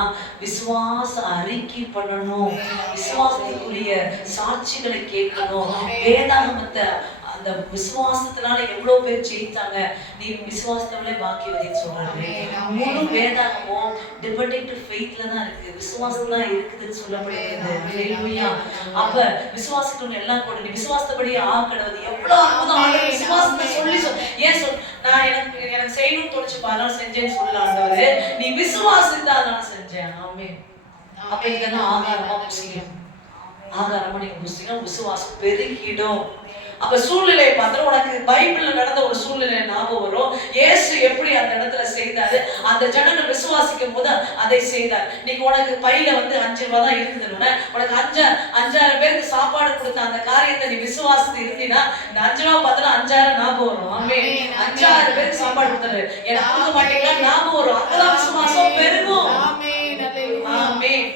விசுவாச அறிக்கை பண்ணணும், விசுவாசத்துக்குரிய சாட்சிகளை கேட்கணும். வேதாகமத்தை அந்த விசுவாசத்தினால எவ்வளவு பேர் ஜெயித்தாங்க. நீ விசுவாசத்தவளே பாக்கியவதின்னு சொல்றாரு. முழு வேதாகமும் டிபெண்டிங் டு ஃபெய்த்ல தான் இருக்கு, விசுவாசம் தான் இருக்குதுன்னு சொல்லப்படுகிறது. ஹல்லேலூயா. அப்ப விசுவாசத்துக்கு எல்லாம் கூட நீ விசுவாசப்படி ஆக்கறது எவ்வளவு அற்புதம். ஆண்டவர் விசுவாசத்தை சொல்லி ஏன் நான் எனக்கு செய்யணும்னு தோணுச்சு அதனால செஞ்சேன்னு சொல்லல ஆண்டவரே, நீ விசுவாசித்தா அதனால செஞ்சேன். ஆமென். அப்ப இதெல்லாம் ஆகாரமா புசிக்கணும். ஆகாரமா நீங்க புசிக்கணும், விசுவாசம் பெருகிடும். அப்ப சூழ்நிலையை பார்த்தா உனக்கு பைபிள்ல நடந்த ஒரு சூழ்நிலை ஞாபகம் வரும். இயேசு எப்படி அந்த இடத்துல செய்தாரு, அந்த ஜனங்கள் விசுவாசிக்கும் போது அதை செய்தார். நீங்க உனக்கு பையில 5 ரூபாய் தான் இருக்குதுன்னு உனக்கு 5,000 பேருக்கு சாப்பாடு கொடுத்த அந்த காரியத்தை நீ விசுவாசித்து இருந்தீங்கன்னா இந்த 5 ரூபாய் பார்த்தா 5,000 ஞாபகம் வரும். ஆமென். 5,000 பேருக்கு சாப்பாடு கொடுத்தாரு, எனக்கு கொடுக்க மாட்டீங்களா ஞாபகம் வரும். அங்கதான் விசுவாசம் பெருகும். ஆமென். ஆமென்.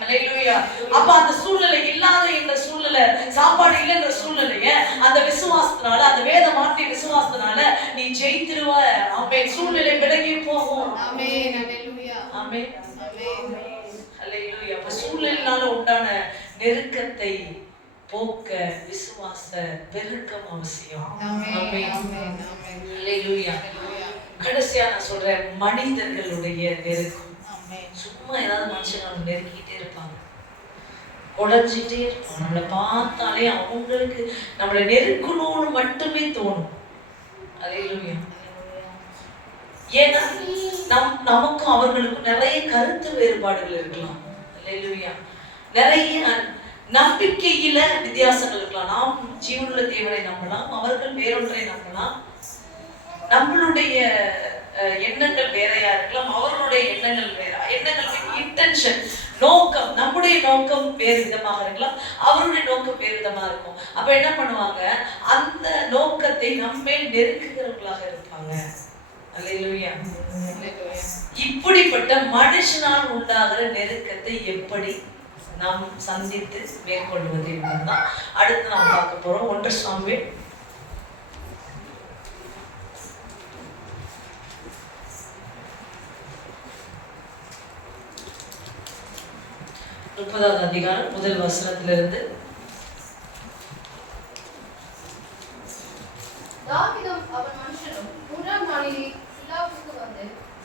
ஹல்லேலூயா. அப்ப அந்த சூழ்நிலை இல்லாத இந்த சூழ்நிலை, சாப்பாடு இல்லைன்ற சூழ்நிலைய அந்த விசுவாசத்தினால, அந்த வேத வார்த்தை விசுவாசத்தினால நீ ஜெயித்திருவ. ஆமென். சூழ்நிலை விலகி போகும். ஆமென். ஹல்லேலூயா. ஆமென். ஹல்லேலூயா. அப்ப சூழ்நிலையினால உண்டான நெருக்கத்தை போக்க விசுவாச பெருக்கம் அவசியம். ஆமென். ஹல்லேலூயா. கடைசியா நான் சொல்றேன், மனிதர்களுடைய நெருக்கம். சும்மா ஏதாவது மனுஷங்க நெருக்கிட்டே இருப்பாங்க, உடஞ்சிட்டே இருப்பாங்க. நம்மளை பார்த்தாலே அவங்களுக்கு நம்மளை நெருக்கணும்னு மட்டுமே தோணும். ஹல்லேலூயா. ஏன்னா நமக்கும் அவர்களுக்கும் நிறைய கருத்து வேறுபாடுகள் இருக்கலாம். ஹல்லேலூயா. நிறைய நம்பிக்கையில வித்தியாசங்கள் இருக்கலாம். நாம் ஜீவனுள்ள தேவனை நம்பலாம், அவர்கள் வேறொன்றை நம்பலாம். நம்மளுடைய எண்ணங்கள் வேறையா இருக்கலாம், அவர்களுடைய எண்ணங்கள் வேற. எண்ணங்கள் இன்டென்ஷன், நோக்கம், நம்முடைய நோக்கம் வேறு விதமாக இருக்கலாம், அவருடைய நோக்கம் வேறு விதமாக இருக்கும். அப்ப என்ன பண்ணுவாங்க, அந்த நோக்கத்தை நம்மேல் நெருக்குகிறவர்களாக இருப்பாங்க. அல்லேலூயா. இப்படிப்பட்ட மனுஷனால் உண்டாகிற நெருக்கத்தை எப்படி நாம் சந்தித்து மேற்கொள்வது என்பதுதான் அடுத்து நாம் பார்க்க போறோம். 1 சாமுவேல் 30வது அதிகாரம் முதல் வசனத்திலிருந்து. தாவீதும்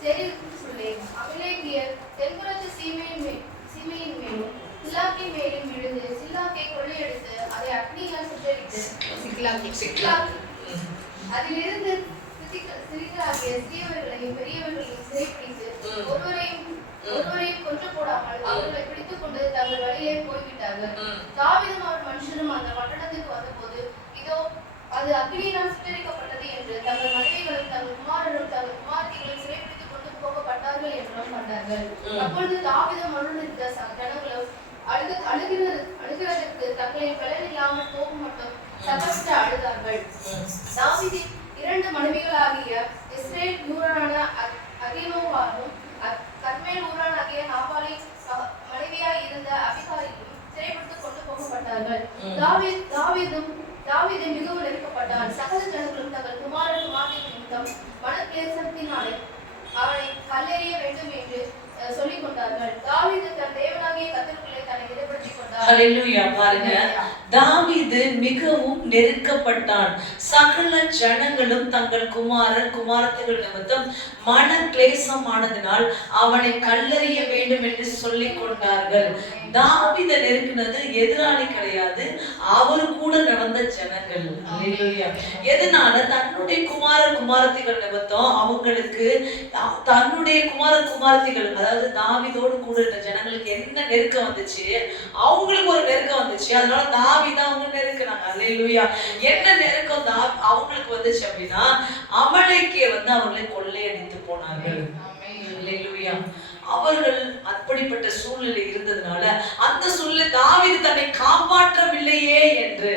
செரிப்புள்ளே அபிலேகியர் தென்புறத்து சீமையின் மேலும் சில்லாக்கின் மேலும் விழுந்து சில்லாக்கை கொள்ளையடித்து அதை அக்னியால் சுட்டரித்து அதிலிருந்து சிறிதாகிய சிறியவர்களையும் பெரியவர்களையும் சிறைப்பிடித்து ஒருவரையும் கொன்று போடாமல் அவர்களை பிடித்துக் கொண்டு தங்கள் வழியிலே போய்விட்டார்கள். தாவீதும் அவர் மனுஷனும் அந்த பட்டணத்துக்கு வந்தபோது இதோ அது அக்னியினால் சுட்டரிக்கப்பட்டது என்று தங்கள் மனைவிகளும் தங்கள் குமாரரும் தங்கள் குமாரத்திகளும் சிறைப்பிடித்துக் கொண்டு போகப்பட்டார்கள் என்றும் கண்டார்கள். அப்பொழுது தாவீதும் அவருடன் ஜனங்களும் அழுகிறதற்கு தங்களின் பலன் இல்லாமல் போகும் மட்டும் சத்தமிட்டு அழுதார்கள். தாவீதின் 2 மனைவிகளாகிய இஸ்ரேல் ஊரான அகினோவாலும் கர்மேல் ஊரானாகிய நாபாலின் மனைவியாய் இருந்த அபிகாயிலும் சிறைப்படுத்திக் கொண்டு போகப்பட்டார்கள். தாவீது மிகவும் நெருக்கப்பட்டான். சகல ஜனங்களும் தங்கள் குமாரன் குமாரத்தின் நிமித்தம் மனக்லேசத்தினாலே அவனை கல்லெறிய வேண்டும் என்று சொல்லிக் கொண்டார்கள். தாவீது தன் தேவனாகிய கர்த்தருக்குள்ளே தன்னை நிலைப்படுத்திக் கொண்டார். ஹல்லேலூயா. பாருங்க, தாவீது மிகவும் நெருக்கப்பட்டான். சகல ஜனங்களும் தங்கள் குமாரத்திகள் நிமித்தம் மன கிளேசமானதினால் அவனை கல்லெறிய வேண்டும் என்று சொல்லிக் கொண்டார்கள். தாவீதை நெருக்கினது எதிராளி கிடையாது, அவரு கூட நடந்த ஜனங்கள். ஹல்லேலூயா. எதனால? தன்னுடைய குமாரத்திகள் நிமித்தம் அவங்களுக்கு தன்னுடைய குமாரத்திகள், அதாவது தாவீதோடு கூட இருந்த ஜனங்களுக்கு என்ன நெருக்கம் வந்துச்சு, அவங்களுக்கு ஒரு நெருக்கம் வந்துச்சு. அதனால தாவீதை அவங்க நெருக்கினாங்க. ஹல்லேலூயா. என்ன நெருக்கம் அவங்களுக்கு வந்துச்சு அப்படின்னா, அமலேக்கிய அவர்களை கொள்ளையடித்து போனார்கள். ஹல்லேலூயா. அவர்கள் அப்படிப்பட்ட சூழ்நிலை இருந்ததுனால அந்த சூழ்நிலை தாவீது தன்னை காப்பாற்றவில்லையே என்று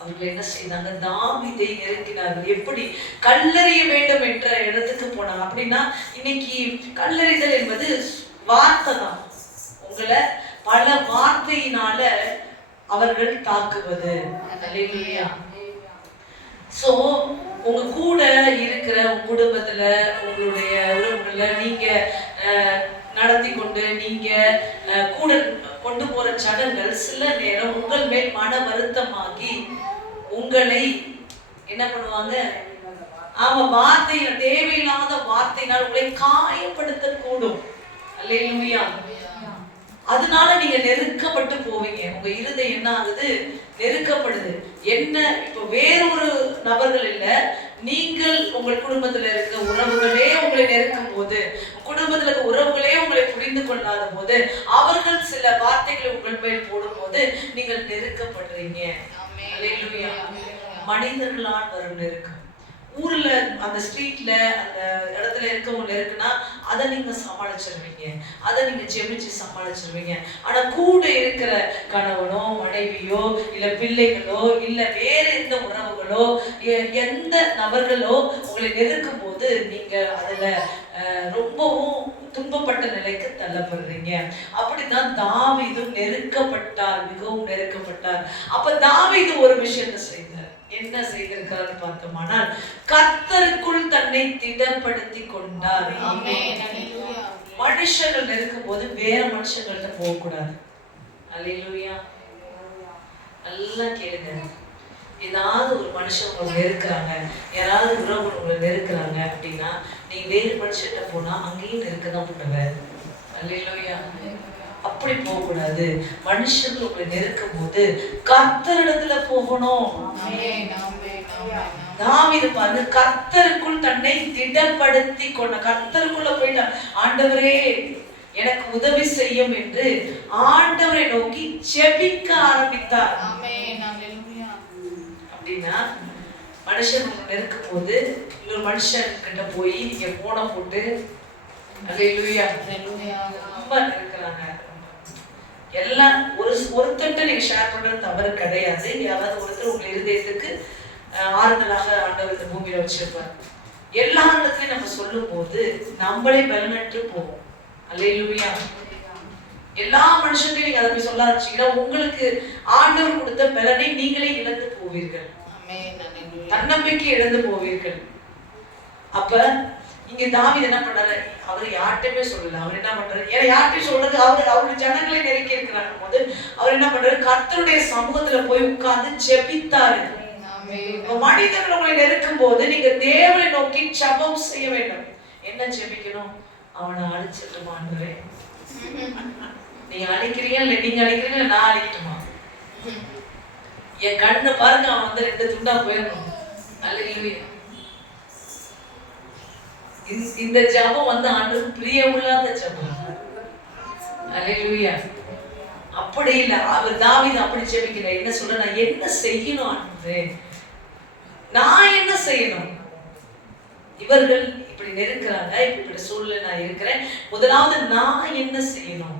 அவர்கள் என்ன செய்தாங்க? தாவீதை நெருக்கினார்கள். எப்படி? கல்லெறிய வேண்டும் என்ற இடத்துக்கு போனாங்க. அப்படின்னா இன்னைக்கு கல்லெறிதல் என்பது வார்த்தை தான். உங்களை பல வார்த்தையினால அவர்கள் தாக்குவது. ஹல்லேலூயா. சோ உங்க கூட இருக்கிற உங்க குடும்பத்துல, உங்களுடைய உறவுகள்ல நீங்க நடத்தி கொண்டு நீங்க கூட கொண்டு போற ஜனங்கள் சில நேரம் உங்கள் மேல் மன வருத்தமாகி உங்களை என்ன பண்ணுவாங்க? வார்த்தையில, தேவையில்லாத வார்த்தையினால் உங்களை காயப்படுத்த கூடும். அல்லேலூயா. அதனால நீங்க நெருக்கப்பட்டு போவீங்க. உங்க இருதயம் என்ன ஆகுது? நெருக்கப்படுது. என்ன? இப்ப வேறொரு நபர்கள் இல்ல, நீங்கள் உங்கள் குடும்பத்துல இருக்க உறவுகளே உங்களை நெருக்கும் போது, குடும்பத்துல இருக்க உறவுகளே உங்களை புரிந்து கொள்ளாத போது, அவர்கள் சில வார்த்தைகளை உங்கள் மேல் போடும் போது நீங்கள் நெருக்கப்படுறீங்க. அல்லேலூயா. மனிதர்களால் வரும் நெருக்கம். ஊர்ல அந்த ஸ்ட்ரீட்ல அந்த இடத்துல இருக்கவங்க இருக்குன்னா அதை நீங்க சமாளிச்சிருவீங்க, அதை நீங்க ஜெபிச்சு சமாளிச்சிருவீங்க. ஆனா கூட இருக்கிற கணவனோ மனைவியோ இல்ல பிள்ளைகளோ இல்ல வேற எந்த உறவுகளோ எந்த நபர்களோ உங்களை நெருக்கும் போது நீங்க அதுல ரொம்பவும் துன்பப்பட்ட நிலைக்கு தள்ளப்படுறீங்க. அப்படிதான் தாவீதும் நெருக்கப்பட்டார், மிகவும் நெருக்கப்பட்டார். அப்ப தாவீது ஒரு விஷயத்தை செய்தார். என்ன செய்திருக்காரு பார்த்தோமானால், கர்த்தருக்குள் தன்னை திடப்படுத்தி கொண்டார். மனுஷர்கள் நெருக்கும் போது வேற மனுஷங்கள்ட்ட போக கூடாது. அல்லேலூயா. நல்லா கேளுங்க. ஏதாவது ஒரு மனுஷன் உங்களை நெருக்கிறாங்க, யாராவது உறவு உங்களை நெருக்கிறாங்க அப்படின்னா நீ வேறு மனுஷன்ட்ட போனா அங்கேயும் நெருக்கதான் பண்ணுவ. அல்லேலூயா. அப்படி போக கூடாது. மனுஷர்கள் உங்களை நெருக்கும் போது கர்த்தரிடத்துல போகணும். தாவீது பாருங்க, கர்த்தருக்குள் தன்னை திடப்படுத்தி கொண்ட, கர்த்தருக்குள்ள போயிட்டான். ஆண்டவரே எனக்கு உதவி செய்யும் என்று ஆண்டவரை நோக்கி ஜெபிக்க ஆரம்பித்தார். அப்படின்னா மனுஷன் நெருக்கும் போது இன்னொரு மனுஷன் கிட்ட போய் நீங்க போன போட்டு அல்லேலூயா ரொம்ப நெருக்கிறாங்க. எல்லாம் ஒருத்தட்ட நீங்க ஷேர் பண்றது தவறு கிடையாது. யாராவது ஒருத்தர் உங்க இருதயத்துக்கு ஆறுதலாக ஆண்டவர் இந்த பூமியில வச்சிருப்பார். எல்லா இடத்துலயும் நம்ம சொல்லும் போது நம்மளே பலனற்று போவோம். அல்லேலூயா. எல்லா மனுஷன்டையும் நீங்க அதை போய் சொல்ல ஆரம்பிச்சீங்கன்னா உங்களுக்கு ஆண்டவர் கொடுத்த பலனை நீங்களே இழந்து போவீர்கள். தன்னம்பிக்கை இழந்து போவீர்கள். அப்ப இங்க தாவீது என்ன பண்றாரு? அவர் யார்கிட்டயுமே சொல்லல. அவர் என்ன பண்றாரு? ஏன்னா யார்கிட்டயும் சொல்றது, அவருடைய ஜனங்களை நெருக்கி இருக்கிறாங்க போது அவர் என்ன பண்றாரு? கர்த்தருடைய சமூகத்துல போய் உட்கார்ந்து ஜெபித்தாரு. மனிதர்கள் உங்களை நெருக்கும் போது நீங்க தேவனை நோக்கி ஜெபம் செய்ய வேண்டும். என்ன ஜெபிக்கணும்? அவனை அழிச்சிட்டுமா ஆண்டவரே, நீங்க அழிக்கிறீங்க இல்லை நீங்க அழிக்கிறீங்க, நான் அழிக்கட்டுமா? என் கண்ணை பாருங்க, அவன் வந்து 2 துண்டா போயிடணும். அல்லேலூயா. இந்த ஜெபம் வந்து ஆண்டவருக்கு பிரியமில்லாத ஜெபம். அல்லேலூயா. அப்படி இல்லை, அவர் தாவீது அப்படி ஜெபிக்கல. என்ன சொல்ற, நான் என்ன செய்யணும் ஆண்டவரே, நான் என்ன செய்யணும்? இவர்கள் இப்படி நெருக்கிறாங்க, இப்படி சூழ்நிலை நான் இருக்கிறேன், முதலாவது நான் என்ன செய்யணும்?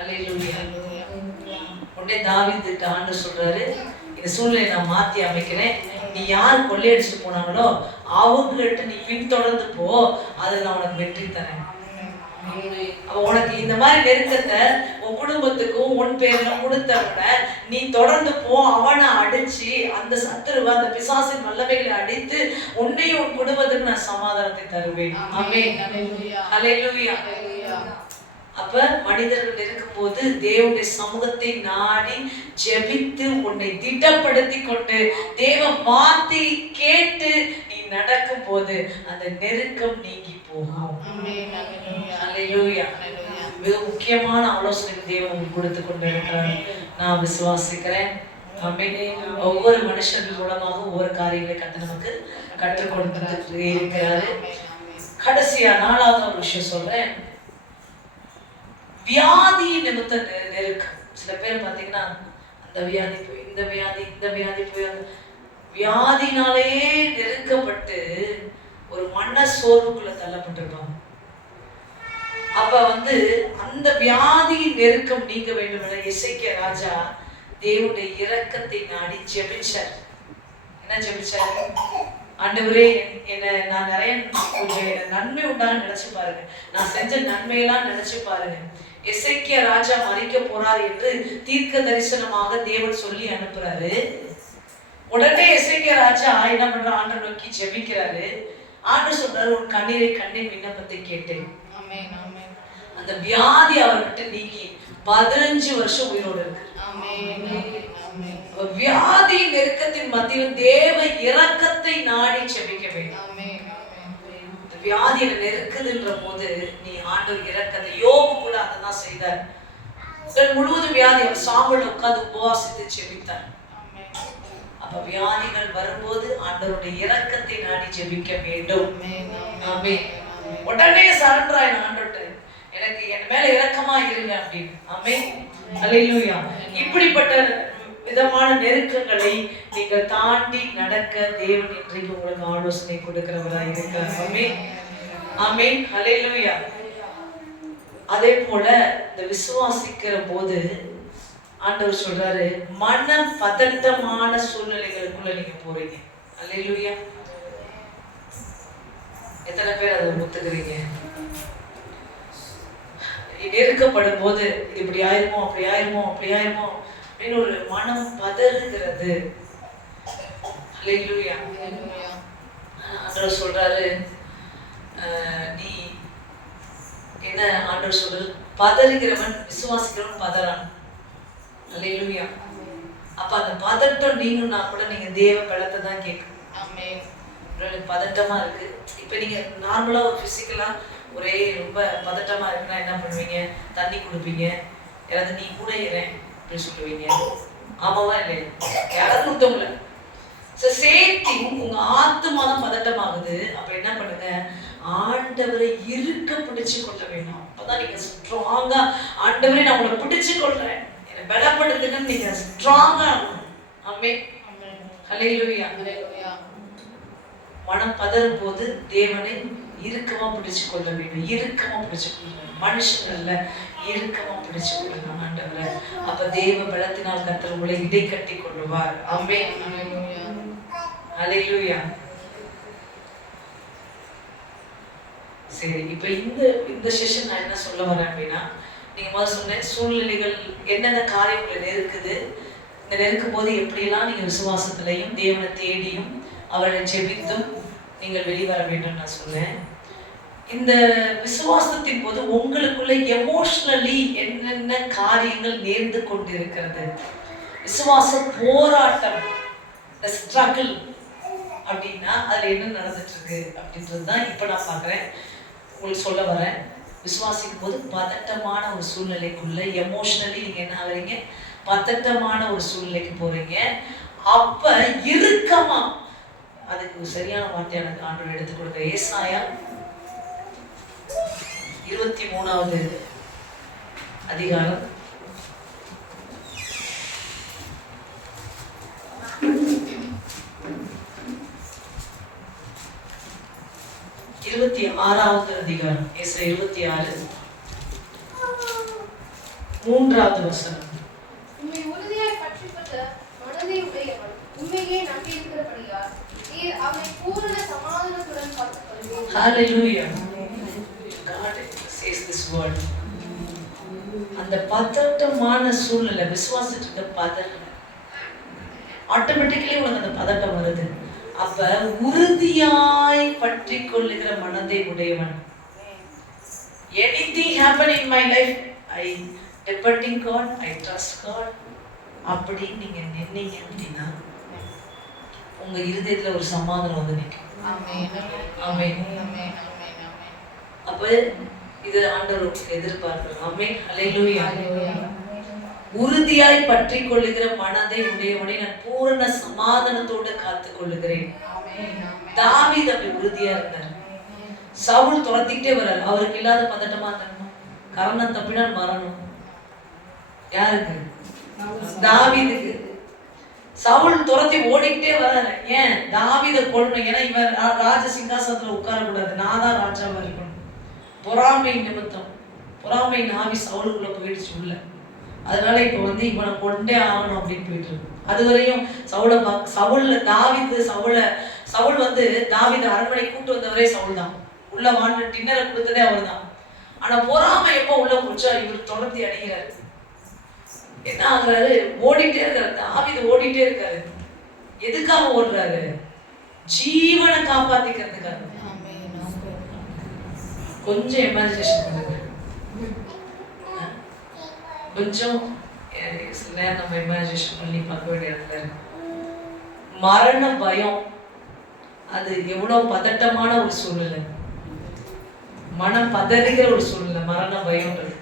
அல்லேலூயா. உடனே தாவீதுக்கு ஆண்டவர் சொல்றாரு, இந்த சூழ்நிலை நான் மாத்தி அமைக்கிறேன், நீ யார் கொள்ளையடிச்சுட்டு போனாங்களோ அவங்ககிட்ட நீ பின்தொடர்ந்து போ, அதில் நான் உனக்கு வெற்றி தரேன். உனக்கு இந்த மாதிரி நெருக்கத்தை உன் குடும்பத்துக்கும் உன் பேரும் கொடுத்தவன நீ தொடர்ந்து போ, அவனை அடிச்சு அந்த சத்துருவ அந்த பிசாசின் வல்லமைகளை அடித்து உன்னையும் உன் குடும்பத்துக்கு நான் சமாதானத்தை தருவேன். ஆமென். அல்லேலூயா. அப்ப மனிதர்கள் இருக்கும்போது தேவனுடைய சமூகத்தை நாடி ஜெபித்து உன்னை திடப்படுத்தி கொண்டு தேவ வார்த்தை கேட்டு நீ நடக்கும் போது அந்த நெருக்கம் நீங்கி போகும். அல்லேலூயா. மிக முக்கியமான ஆலோசனை தேவன் உங்களுக்கு கொடுத்து கொண்டு இருக்கிறார், நான் விசுவாசிக்கிறேன். ஒவ்வொரு மனுஷன் மூலமாக ஒவ்வொரு காரியங்களை கத்து நமக்கு கற்றுக் கொடுத்துட்டு இருக்கிறாரு. கடைசியா 4வது ஒரு விஷயம் சொல்றேன், வியாதி நிமித்த நெருக்கம். சில பேர் பாத்தீங்கன்னா அந்த வியாதி போய் இந்த வியாதி போய் வியாதினாலே நெருக்கப்பட்டு ஒரு மன சோர்வுக்குள்ள தள்ளப்பட்டிருப்பாங்க. அப்ப வந்து அந்த வியாதி நெருக்கம் நீங்க வேண்டும் என எசேக்கியா ராஜா தேவனுடைய இரக்கத்தை நாடி ஜெபிச்சார். என்ன ஜெபிச்சார்? ஆண்டவரே, நான் நிறைய கொஞ்சம் நன்மை உண்டான்னு நினைச்சு பாருங்க, நான் செஞ்ச நன்மையெல்லாம் நினைச்சு பாருங்க. எசேக்கியா ராஜா மரிக்க போறார் என்று தீர்க்க தரிசனமாக தேவன் சொல்லி அனுப்புறாரு. உடனே எசேக்கியா ராஜா என்ன பண்ற, ஆண்டவர் நோக்கி ஜெபிக்கிறாரு. ஆண்டவர் சொல்றாரு, உன் கண்ணீரை கண்டேன், விண்ணப்பத்தை கேட்டேன். அந்த வியாதி அவர்கிட்ட நீக்கி 15 வருஷம் உயிரோடு இருக்கு. வியாதி நெருக்கத்தின் மத்தியில் தேவ இரக்கத்தை நாடி ஜெபிக்க வேண்டும். வியாதி நெருக்குதுன்ற போது நீ ஆண்டவர் இரக்கத்தை, யோபு கூட அதான் செய்தார். உடல் முழுவதும் வியாதி, அவர் சாம்பல் உட்கார்ந்து உபவாசித்து ஜெபித்தார். அப்ப வியாதிகள் வரும்போது ஆண்டவருடைய இரக்கத்தை நாடி ஜெபிக்க வேண்டும். ஆமென். உடனே சரண்டர் ஆயிடும் ஆண்டவர்கிட்ட, எனக்கு என் மேல இரக்கமா இருங்க அப்படின்னு. ஆமென். அல்லேலூயா. இப்படிப்பட்ட விதமான நெருக்கங்களை நீங்கள் தாண்டி நடக்க தேவன் இன்றைக்கு உங்களுக்கு ஆலோசனை கொடுக்கிறவராக இருக்கிறார். ஆமென். ஆமென். அல்லேலூயா. அதே போல இந்த விசுவாசிக்கிற போது ஆண்டவர் சொல்றாரு, மன பதட்டமான சூழ்நிலைகளுக்குள்ள நீங்க போறீங்க. அல்லேலூயா. எத்தனை பேர் அதை ஒத்துக்கிறீங்க? நெருக்கப்படும் போது இது இப்படி ஆயிருமோ அப்படி ஆயிருமோ அப்படின்னு ஒரு மனம் பதறுகிறது. அல்லேலூயா. ஆண்டவர் சொல்றாரு, நீ என்ன ஆண்டவர் சொல்றாரு, பதறுகிறவன் விசுவாசிக்கிறவன் பதறான். அல்லேலூயா. அப்ப அந்த பதட்டம் நீங்கன்னா கூட நீங்க தேவ பலத்தை தான் கேட்கணும். பதட்டமா இருக்கு, இப்ப நீங்க நார்மலா ஒரு பிசிக்கலா ஒரே ரொம்ப பதட்டமா இருக்குன்னா என்ன பண்ணுவீங்க? தண்ணி கொடுப்பீங்க, யாராவது நீ கூட இறேன் அப்படின்னு சொல்லுவீங்க. ஆமாவா இல்லையா? யாராவது கொடுத்தவங்கள சேர்த்தி உங்க ஆத்மா தான் பதட்டமாகுது. அப்ப என்ன பண்ணுங்க, ஆண்டவரை இருக்க பிடிச்சு கொள்ள வேணும். அப்பதான் நீங்க ஸ்ட்ராங்கா, ஆண்டவரை நான் உங்களை பிடிச்சு கொள்றேன், என்னை பலப்படுத்துங்கன்னு நீங்க ஸ்ட்ராங்கா ஆகணும். ஆமென். ஹல்லேலூயா. மனம் பதறும் போது தேவனை இறுக்கமா பிடிச்சு கொள்ள வேண்டும். இறுக்கமா பிடிச்சு கொள்ளணும், மனுஷங்கள்ல இறுக்கமா பிடிச்சு கொள்ளணும் ஆண்டவரை. அப்ப தேவ பலத்தினால் கர்த்தர் உங்களை இடை கட்டி கொள்ளுவார். ஆமென். ஹல்லேலூயா. சரி, இப்ப இந்த செஷன் நான் என்ன சொல்ல வரேன் அப்படின்னா, நீங்க முதல்ல சொன்னேன் சூழ்நிலைகள் என்னென்ன காரியங்களை நெருக்குது, இந்த நெருக்கும் போது எப்படியெல்லாம் நீங்க விசுவாசத்திலையும் தேவனை தேடியும் அவரை ஜெபித்தும் நீங்கள் வெளிவர வேண்டும் நான் சொன்னேன். இந்த விசுவாசத்தின் போது உங்களுக்குள்ள எமோஷனலி என்னென்ன காரியங்கள் நேர்ந்து கொண்டு இருக்கிறது, விசுவாச போராட்டம், the struggle, அப்படின்னா அதுல என்ன நடந்துட்டு இருக்கு அப்படின்றது தான் இப்ப நான் பாக்குறேன், உங்களுக்கு சொல்ல வரேன். விசுவாசிக்கும் போது பதட்டமான ஒரு சூழ்நிலைக்குள்ள எமோஷனலி நீங்க என்ன ஆகுறீங்க, பதட்டமான ஒரு சூழ்நிலைக்கு போறீங்க. அப்ப இறுக்கமா, அதுக்கு சரியான வார்த்தை எனக்கு ஆண்டவர் எடுத்து கொடுத்த ஏசாயா 23வது அதிகாரம் 26வது அதிகாரம், ஏசாயா 26 3வது வசனம். உம்மை உறுதியாய் பற்றிக்கொண்ட மனதை உடையவன் உண்மையே நம்பியிருக்கிறபடியால் நீர் அவனை பூரண சமாதானத்துடன் காத்துக்கொள்வீர். Hallelujah. God says this word. அந்த பதட்டமான சூழ்நிலை, விசுவாசத்துக்கு பதட்டம், ஆட்டோமேட்டிக்கலி உனக்கு அந்த பதட்டம் வருது. அப்ப உறுதியாய் பற்றி கொள்ளுகிற மனதை உடையவன். Anything happen in my life, I depending God, I trust God. அப்படி நீங்க நின்னீங்க அப்படின்னா உங்க இருதயத்துல ஒரு சமாதானம் வந்து நிற்கும். ஆமென். அப்ப இது ஆண்டவருக்கு எதிர்பார்க்கிறோம். ஆமென். ஹல்லேலூயா. உறுதியாய் பற்றி கொள்ளுகிற மனதை உடையவனை நான் பூரண சமாதானத்தோடு காத்துக் கொள்ளுகிறேன். தாவீது அப்படி உறுதியா இருந்தார். சவுல் துரத்திக்கிட்டே வர்றாரு, அவருக்கு இல்லாத பதட்டமா இருந்தாங்க. கரணம் தப்பினால் மரணம். யாருக்கு? தாவீதுக்கு. சவுல் துரத்தி ஓடிக்கிட்டே வர்றாரு. ஏன்? தாவீதை கொல்லணும். ஏன்னா இவன் ராஜ சிங்காசனத்துல உட்கார கூடாது, நான் தான் ராஜாவா இருக்கணும். பொறாமை நிமித்தம், பொறாமை ஆவி சவுலுக்குள்ள போயிடுச்சு உள்ள. அதனால இப்ப இவனை கொண்டே ஆகணும் அப்படின்னு போயிட்டு இருக்கு. அது வரையும் சவுல் தாவீது அரண்மனை கூட்டு வந்தவரே சவுல் தான். உள்ள வாழ்ந்து டின்னரை கொடுத்ததே அவர் தான். ஆனா பொறாமை எப்போ உள்ள போச்சா இவர் தொடர்ந்து அடிக்கிறாரு. என்ன ஆகுறாரு? ஓடிட்டே இருக்காரு. தாவீது ஓடிட்டே இருக்காரு. எதுக்காக ஓடுறாரு? ஜீவனை காப்பாத்திக்கிறதுக்காக. கொஞ்சம் இமேஜினேஷன் பண்ணுங்க. கொஞ்சம் சில நேரம் நம்ம இமேஜினேஷன் பண்ணி பார்க்க வேண்டியது. மரண பயம், அது எவ்வளவு பதட்டமான ஒரு சூழ்நிலை, மனம் பதறுகிற ஒரு சூழ்நிலை மரண பயம்ன்றது.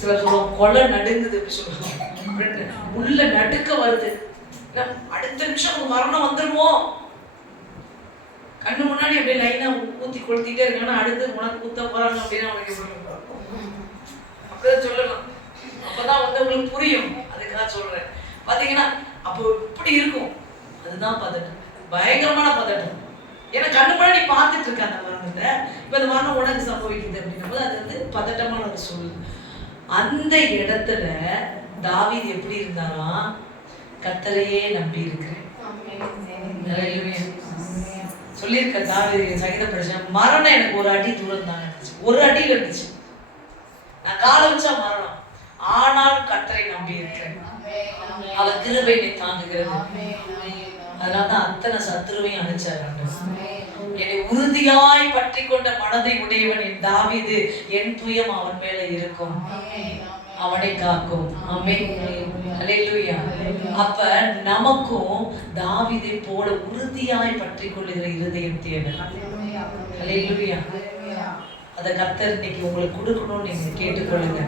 சிலர் சொல்லுவோம் கொலை நடுங்குது அப்படி சொல்லுவாங்க. உள்ள நடுக்க வருது, அடுத்த நிமிஷம் மரணம் வந்துருமோ, கண்ணு முன்னாடி அப்படியே லைனா ஊத்தி கொளுத்திட்டே இருக்காங்கன்னா அடுத்து உனக்கு ஊத்த போறாங்க அப்படின்னு அவனுக்கு அப்படிதான் சொல்லணும். அப்பதான் உங்களுக்கு புரியும். அதுக்காக சொல்றேன். பாத்தீங்கன்னா அப்போ இப்படி இருக்கும். அதுதான் பதட்டம், பயங்கரமான பதட்டம். ஏன்னா கண்ணு முன்னாடி பார்த்துட்டு இருக்க அந்த மரணத்தை, இப்ப அந்த மரணம் உனக்கு சம்பவிக்குது அப்படின்னும் போது அது பதட்டமான ஒரு சூழ்நிலை. அந்த இடத்துல தாவீது எப்படி இருந்தாராம்? கர்த்தரையே நம்பி இருக்கிறேன் சொல்லியிருக்க. தாவீது சங்கீத படிச்சேன், மரணம் எனக்கு ஒரு அடி தூரம் தான் இருந்துச்சு, ஒரு அடியில் இருந்துச்சு, நான் காலை வச்சா மரணம், ஆனாலும் கர்த்தரை நம்பி இருக்கிறேன், அவர் கிருபை என்னை தாங்குகிறது. அதனாலதான் அத்தனை சத்துருவையும் அழிச்சார். என்னை உறுதியாய் பற்றி கொண்ட மனதை உடையவன் என் தாவீது, என் துயம் அவன் மேல இருக்கும், அவனை காக்கும். ஆமென். ஹல்லேலூயா. அப்ப நமக்கும் தாவீதை போல உறுதியாய் பற்றி கொள்ளுகிற இருதயம் தேவை. ஹல்லேலூயா. அத கர்த்தர் இன்னைக்கு உங்களுக்கு கொடுக்கணும்னு நீங்க கேட்டுக்கொள்ளுங்க.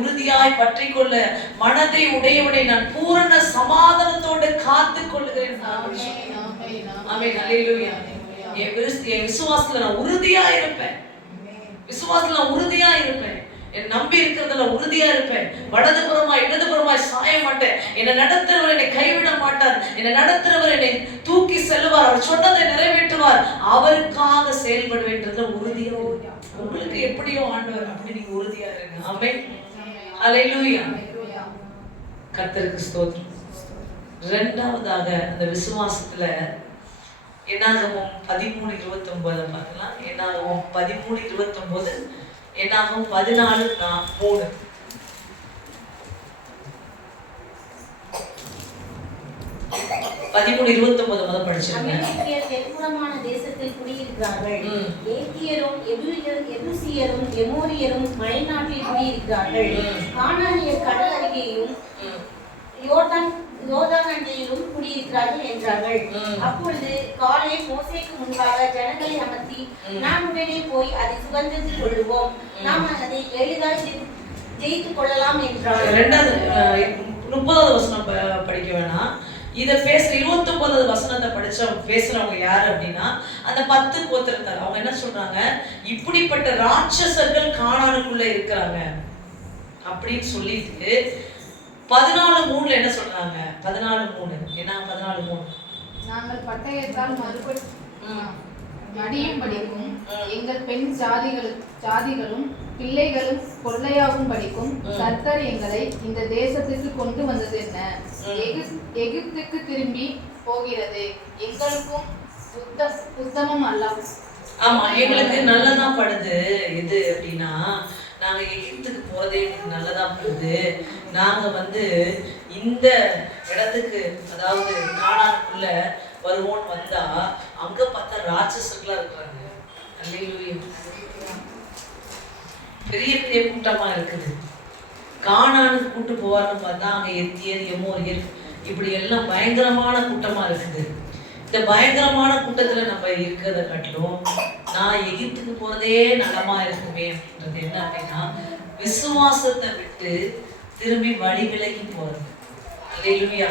உறுதியாய் பற்றி கொள்ள மனதை உடையவனை நான் பூரண சமாதானத்தோடு காத்துக் கொள்ளுகிறேன். ஆமென். ஹல்லேலூயா. என் விசுவாசத்துல நான் உறுதியா இருப்பேன். விசுவாசத்துல நான் உறுதியா இருப்பேன். என் நம்பி இருக்கிறதுல உறுதியா இருப்பேன். வலதுபுறமாய் இடதுபுறமாய் சாய மாட்டேன். என்னை நடத்துறவர் என்னை கைவிட மாட்டார். என்னை நடத்துறவர் என்னை தூக்கி செல்வார். அவர் சொன்னதை நிறைவேற்றுவார். அவருக்காக செயல்படுவேன்றதுல உறுதியா. உங்களுக்கு எப்படியோ ஆண்டவர் அப்படி நீங்க உறுதியா இருங்க. ஆமென். ஹல்லேலூயா. கர்த்தருக்கு ஸ்தோத்திரம். இரண்டாவதாக அந்த விசுவாசத்துல என்னாகும் 13:29 பார்க்கலாம். என்னாகும் 13:29, என்னாகும் 14:3. முதல் படிச்சிருக்கேன். தென்புறமான தேசத்தில் குடியிருக்கிறார்கள். ஏத்தியரும் எபூசியரும் எமோரியரும் மலைநாட்டில் குடியிருக்கிறார்கள். கானானியர் கடல் அருகேயும் யோர்தான் அண்டையிலும் குடியிருக்கிறார்கள். இருக்கிறார்கள் என்றார்கள். அப்பொழுது காலேப் மோசேக்கு முன்பாக ஜனங்களை அமர்த்தி, நாம் உடனே போய் அதை சுதந்தரித்துக் கொள்ளுவோம், நாம் அதை எளிதாய் ஜெயித்துக் கொள்ளலாம் என்றார். 30வது வசனம் படிக்க வேணாம். இத பேச 29வது வசனத்தை பேசுறவங்க யாரு அப்படின்னா அந்த 10 கோத்திரத்தார். அவங்க என்ன சொல்றாங்க, இப்படிப்பட்ட ராட்சசர்கள் கானானுக்குள்ள இருக்கிறாங்க அப்படின்னு சொல்லிட்டு 14:3 என்ன சொல்றாங்க? 14:3 என்ன? 14:3 நாங்கள் பட்டயத்தால் மடியும்படிக்கும் எங்கள் பெண் ஜாதிகளும் பிள்ளைகளும் கொள்ளையாகும் படிக்கும் கர்த்தர் எங்களை இந்த தேசத்துக்கு கொண்டு வந்தது என்ன? எகிப்துக்கு திரும்பி போகிறது எங்களுக்கும் உத்தமம் அல்ல. ஆமா, எங்களுக்கு நல்லதா படுது. எது அப்படின்னா, நாங்க எகிப்துக்கு போறதே எங்களுக்கு நல்லதா படுது. நாங்க இந்த இடத்துக்கு, அதாவது கானானுக்குள்ள வருவோன்னு வந்தா அங்க பார்த்தா ராட்சசர்களா இருக்கிறாங்க. அல்லேலூயா. பெரிய பெரிய கூட்டமா இருக்குது. கானானுக்கு கூட்டு போவார்னு பார்த்தா அங்க எத்தியர், எமோரியர், இப்படி எல்லாம் பயங்கரமான கூட்டமா இருக்குது. இந்த பயங்கரமான கூட்டத்துல நம்ம இருக்கிறத காட்டிலும் நான் எகிப்துக்கு போறதே நலமா இருக்குமே அப்படின்றது என்ன அப்படின்னா, விசுவாசத்தை விட்டு திரும்பி வழி விலகி போறது. அல்லேலூயா.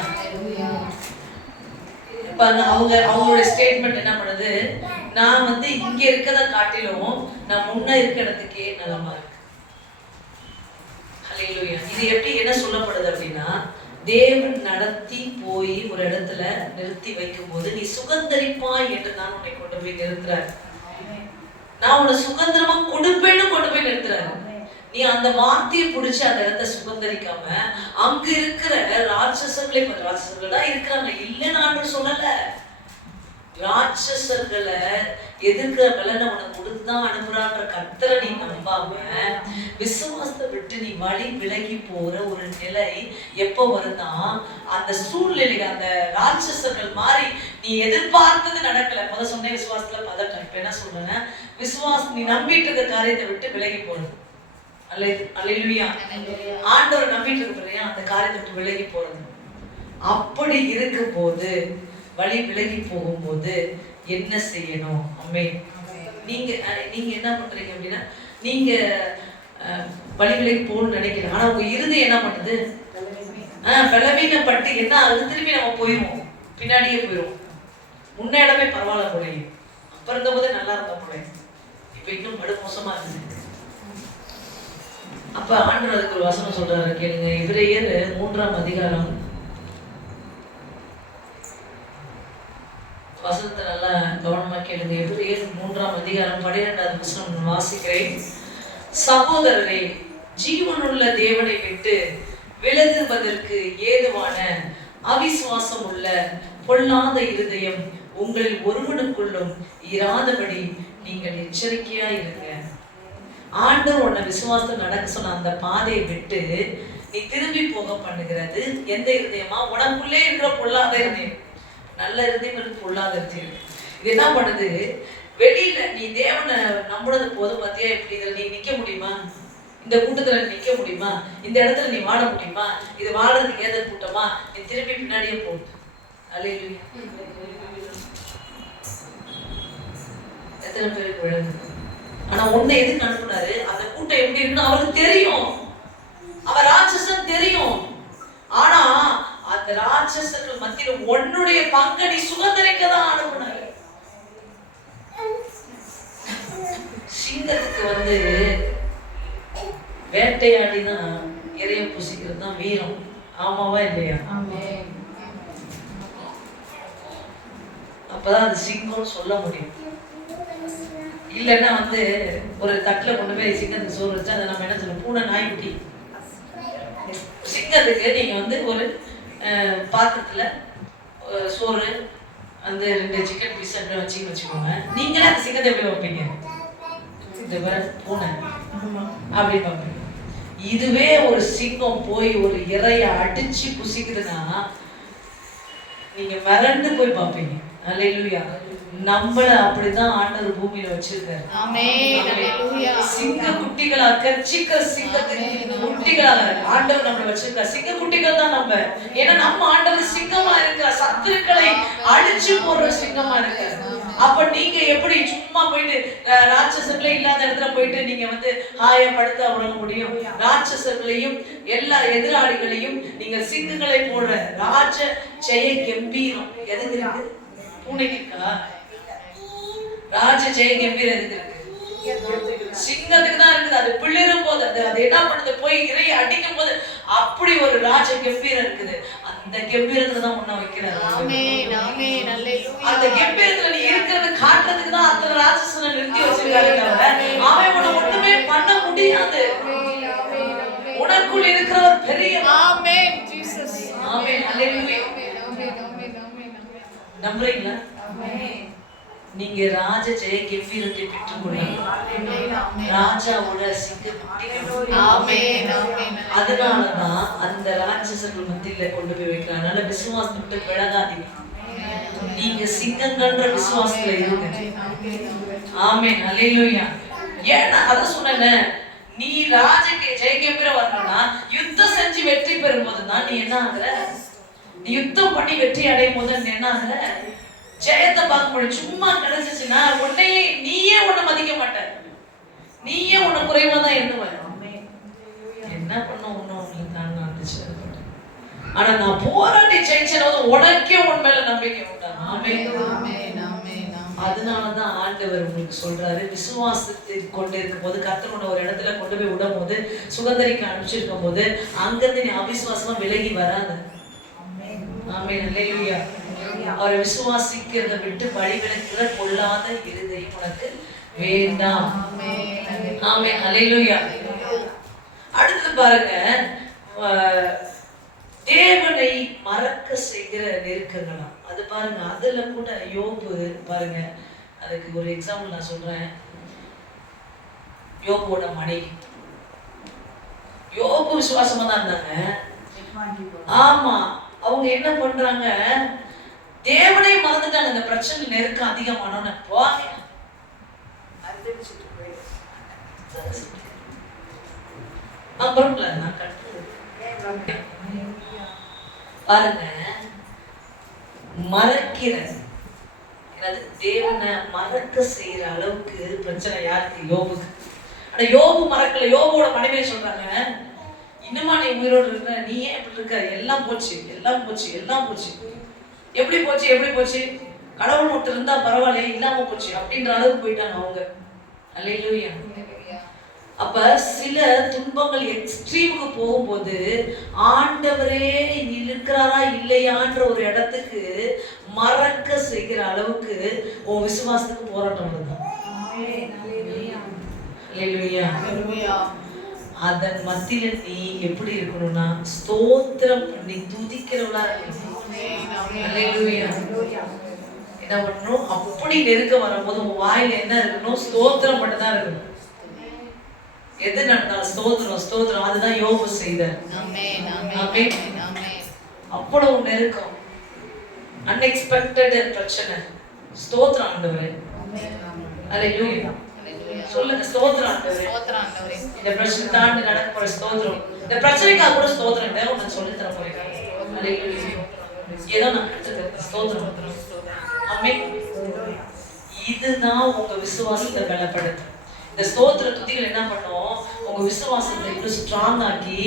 இப்ப அவங்களோட ஸ்டேட்மெண்ட் என்ன பண்ணுது, நான் இங்க இருக்கிறத காட்டிலும் நான் முன்ன இருக்கிற இடத்துக்கே நலமா இருக்கு. அல்லேலூயா. இது எப்படி என்ன சொல்லப்படுது அப்படின்னா, தேவன் நடத்தி போய் ஒரு இடத்துல நிறுத்தி வைக்கும் போது நீ சுதந்தரிப்பாய் என்று நான் உன்னை கொண்டு போய் நிறுத்துறாரு. நான் உன்னை சுதந்திரமா கொடுப்பேன்னு கொண்டு போய் நிறுத்துறாரு. நீ அந்த வார்த்தையை பிடிச்சு அந்த இடத்த சுதந்திரிக்காம அங்க இருக்கிற ராட்சசர்கள் தான் இருக்கிறாங்க. இல்லைன்னு ஆண்டவர் சொல்லல. ராட்சசர்களை எதிர்க்கிற பலனை உனக்கு கொடுத்துதான் அனுப்புறான்ற கர்த்தரை நீ நம்பாம விசுவாசத்தை விட்டு நீ வழி விலகி போற ஒரு நிலை எப்ப வருதா, அந்த சூழ்நிலைக்கு அந்த ராட்சசர்கள் மாதிரி நீ எதிர்பார்த்தது நடக்கல. முத சொன்ன விசுவாசத்துல பதட்டம். இப்ப என்ன சொல்றேன்னா, விசுவாசம் நீ நம்பிட்டு இருக்க காரியத்தை விட்டு விலகி போறது. அல்லேலூயா. ஆண்டவரை நம்பிட்டு இருக்கிறையா அந்த காரியத்தை விட்டு விலகி போறது. அப்படி இருக்கும் போது, வழி விலகி போகும்போது என்ன செய்யணும்? அம்மே, நீங்க என்ன பண்றீங்க அப்படின்னா, நீங்க வழி விலகி போகணும்னு நினைக்கிறேன். ஆனா உங்க இருதயம் என்ன பண்ணுது? பலவீனப்பட்டு என்ன ஆகுது? திரும்பி நம்ம போயிடுவோம், பின்னாடியே போயிடுவோம். முன்ன இடமே பரவாயில்ல போலையும், அப்ப இருந்த போதே நல்லா இருந்த போலையும், இப்ப இன்னும் படு மோசமா இருக்குது. அப்ப ஆண்டவர் அதுக்கு ஒரு வசனம் சொல்றாரு, கேளுங்க. எபிரேயர் 3ஆம் அதிகாரம் வசனத்தை நல்லா கவனமா கேளுங்க. எபிரேயர் 3ஆம் அதிகாரம் 12வது வசனம் வாசிக்கிறேன். சகோதரரே, ஜீவனுள்ள தேவனை விட்டு விலகுவதற்கு ஏதுவான அவிசுவாசம் உள்ள பொல்லாத இருதயம் உங்களில் ஒருவனுக்குள்ளும் இராதபடி நீங்கள் எச்சரிக்கையா இருங்க. ஆண்டவர் உன்னை விசுவாசத்தை நடக்க சொன்ன அந்த பாதையை விட்டு நீ திரும்பி போக பண்ணுகிறது எந்த இருதயமா? உனக்குள்ளே இருக்கிற பொல்லாத இருதயம். நல்ல இருதயம் இருக்கு, பொல்லாத இருதயம். இது என்ன பண்ணுது? வெளியில நீ தேவனை நம்புறது போது பார்த்தியா, இப்படி இதில் நீ நிக்க முடியுமா? இந்த கூட்டத்துல நிக்க முடியுமா? இந்த இடத்துல நீ வாழ முடியுமா? இது வாழறதுக்கு ஏத கூட்டமா? நீ திரும்பி பின்னாடியே போகுது. அல்லேலூயா. எத்தனை பேருக்கு விழுந்து? ஆனா உன்னை எதுக்கு அனுப்புனாரு? அந்த கூட்டம் எப்படி இருக்குன்னு அவருக்கு தெரியும். அவர் ராட்சசன் தெரியும். ஆனா அந்த ராட்சசர்கள் மத்தியில உன்னுடைய பங்கை நீ சுதந்திரிக்க தான் அனுப்புனாரு. சிங்கத்துக்கு வேட்டையாடிதான் இறைய புசிக்கிறது தான் வீரம். ஆமாவா இல்லையா? அப்பதான் அது சிங்கம்னு சொல்ல முடியும். இல்லைன்னா ஒரு தட்டுல கொண்டு போய் சிங்கத்துக்கு சோறு வச்சா அதை நம்ம என்ன சொல்லுவோம்? பூனை நாய்க்குட்டி. சிங்கத்துக்கு நீங்க ஒரு பாத்திரத்துல சோறு, 2 சிக்கன் பீஸ் வச்சுக்கோங்க. நீங்களே அந்த சிங்கத்தை எப்படி வைப்பீங்க? இந்த பூனை அப்படி பார்ப்பீங்க. இதுவே ஒரு சிங்கம் போய் ஒரு இறைய அடிச்சு புசிக்குதுன்னா நீங்க மிரண்டு போய் பார்ப்பீங்க. அல்லேலூயா. நம்மள அப்படிதான் ஆண்டவர் பூமியில வச்சிருக்காரு. ஆமென். அல்லேலூயா. சிங்க குட்டிகளா கர்ச்சிக்க சிங்கத்தின் குட்டிகளாக ஆண்டவர் நம்மள வச்சிருக்காரு. சிங்க குட்டிகள் தான் நம்ம. ஏன்னா நம்ம ஆண்டவர் சிங்கமா இருக்கார், சத்துருக்களை அழிச்சு போடுற சிங்கமா இருக்கார். அப்ப நீங்க எப்படி சும்மா போயிட்டு ராட்சசர்களே இல்லாத இடத்துல போயிட்டு நீங்க வந்து ஹாயா படுத்து உணர முடியும்? ராட்சசர்களையும் எல்லா எதிராளிகளையும் நீங்க சிங்கங்களை போடுற ராஜ ஜெய கம்பீரம் எதுக்கு இருக்கு? பூனைக்கு இருக்கா? ராஜ ஜெய கம்பீரம் எதுக்கு இருக்கு? சிங்கத்துக்கு தான் இருக்குது. அது பிளிரும் போது அது என்ன பண்ணுது? போய் இறைய அடிக்கும் போது அப்படி ஒரு ராஜ கம்பீரம் இருக்குது. அந்த கம்பீரத்துல தான் உன்ன வைக்கிறாரு. ஆமென். ஆமென். அல்லேலூயா. அந்த கம்பீரத்துல நீ இருக்கிறது காட்டுறதுக்கு தான் அத்தனை ராட்சசனை நிறுத்தி வச்சிருக்காரு. அவன் உன்னை ஒண்ணுமே பண்ண முடியாது. உனக்குள் இருக்கிறவர் பெரிய. ஆமென். ஜீசஸ். ஆமென். அல்லேலூயா. ஆமென். ஆமென். ஆமென். ஆமென். நம்புறீங்களா? ஆமென். நீங்க ராஜ ஜெய கம்பீரத்தை பெற்றுக்கொள்ளலாம். ராஜாவோட சிங்க குட்டிகள். ஆமென். ஆமென். அதனாலதான் அந்த ராட்சசர்கள் மத்தியில கொண்டு போய் வைக்கிறாங்க. அதனால விசுவாசத்தை விலகாதீங்க. நீங்க சிங்கங்கன்ற விசுவாசத்துல இருங்க. ஆமென். அல்லேலூயா. ஏன்னா அதான் சொன்னேன், நீ ராஜக்கு ஜெய கம்பீரம் வரணும்னா யுத்தம் செஞ்சு வெற்றி பெறும் போதுதான் நீ என்ன ஆகுற? நீ யுத்தம் பண்ணி வெற்றி அடையும் போது நீ என்ன ஆகுற? ஜெயத்தை பார்க்க முடியும். சும்மா கிடைச்சிச்சுன்னா நீயே உன்னை மதிக்க மாட்ட, நீயே உன்னை குறைவா தான் எண்ணுவ. என்ன பண்ண ஒண்ணும் உங்களுக்கு தான் இருந்துச்சு. ஆனா நான் போராடி ஜெயிச்சது உனக்கே உன் மேல நம்பிக்கை உண்டாகும். அதனாலதான் ஆண்டவர் உங்களுக்கு சொல்றாரு, விசுவாசத்தை கொண்டு இருக்கும் போது கர்த்தர் ஒரு இடத்துல கொண்டு போய் விடும் போது சுகந்தரிக்க அனுப்பிச்சிருக்கும் போது அங்கிருந்து நீ அவிசுவாசமா விலகி வராத. ஆமென். அல்லேலூயா. அவரை விசுவாசிக்கிறத விட்டு வழி விலக்குகிற பொல்லாத இருதயம் உனக்கு வேண்டாம். ஆமென். அல்லேலூயா. அடுத்து பாருங்க, தேவனை மறக்க செய்கிற நெருக்கங்களாம். அது பாருங்க, அதுல கூட யோபு பாருங்க, அதுக்கு ஒரு எக்ஸாம்பிள் நான் சொல்றேன். யோபுவோட மனைவி, யோபு விசுவாசமா தான் இருந்தாங்க. ஆமா, அவங்க என்ன பண்றாங்க? தேவனை மறந்துட்டாங்க. இந்த பிரச்சனை நெருக்கம் அதிகமானோன்னு போவாங்க. பாருங்க, மறக்கிற தேவனை மறக்க செய்யற அளவுக்கு பிரச்சனை யாருக்கு? யோபுக்கு. ஆனா யோபு மறக்கல. யோபுவோட மனைவியை சொல்றாங்க, இன்னுமா நீ உயிரோடு இருக்க? நீ ஏன் இப்படி இருக்க? எல்லாம் போச்சு, எல்லாம் போச்சு, எல்லாம் போச்சு. எப்படி போச்சு? எப்படி போச்சு? கடவுள் ஒருத்தர் இருந்தா பரவாயில்ல, இல்லாம போச்சு அப்படின்ற அளவுக்கு போயிட்டாங்க அவங்க. அல்லேலூயா. அப்ப சில துன்பங்கள் எக்ஸ்ட்ரீமுக்கு போகும்போது ஆண்டவரே இருக்கிறாரா இல்லையான்ற ஒரு இடத்துக்கு மறக்க செய்கிற அளவுக்கு உன் விசுவாசத்துக்கு போராட்டம் வருது. அல்லேலூயா. அதன் மத்தியில நீ எப்படி இருக்கணும்னா ஸ்தோத்திரம் பண்ணி துதிக்கிறவளா இருக்கணும். அல்லேலூயா. என்ன பண்ணணும்? அப்படி நெருக்க வரும்போது உன் வாயில என்ன இருக்கணும்? ஸ்தோத்திரம் மட்டும் தான் இருக்கணும். எது நடந்தாலும் ஸ்தோத்திரம் ஸ்தோத்திரம். அதுதான் யோபு செய்தார். அவ்வளவு நெருக்கம், அன்எக்ஸ்பெக்டட் பிரச்சனை, ஸ்தோத்திரம் ஆண்டவரே. அல்லேலூயா. சொல்லுங்க, ஸ்தோத்திரம் ஆண்டவரே. இந்த பிரச்சனை தாண்டி நடக்க போற ஸ்தோத்திரம், இந்த பிரச்சனைக்காக கூட ஸ்தோத்திரம் இல்லை, உனக்கு சொல்லி தர போறேன். அல்லேலூயா. ஏதோ நான் கற்றுக்கிறேன். ஸ்தோத்திரம். ஆமென். இதுதான் உங்க விசுவாசத்தை பலப்படுத்தும். இந்த ஸ்தோத்திர துதிகள் என்ன பண்ணும்? உங்க விசுவாசத்தை இன்னும் ஸ்ட்ராங் ஆக்கி,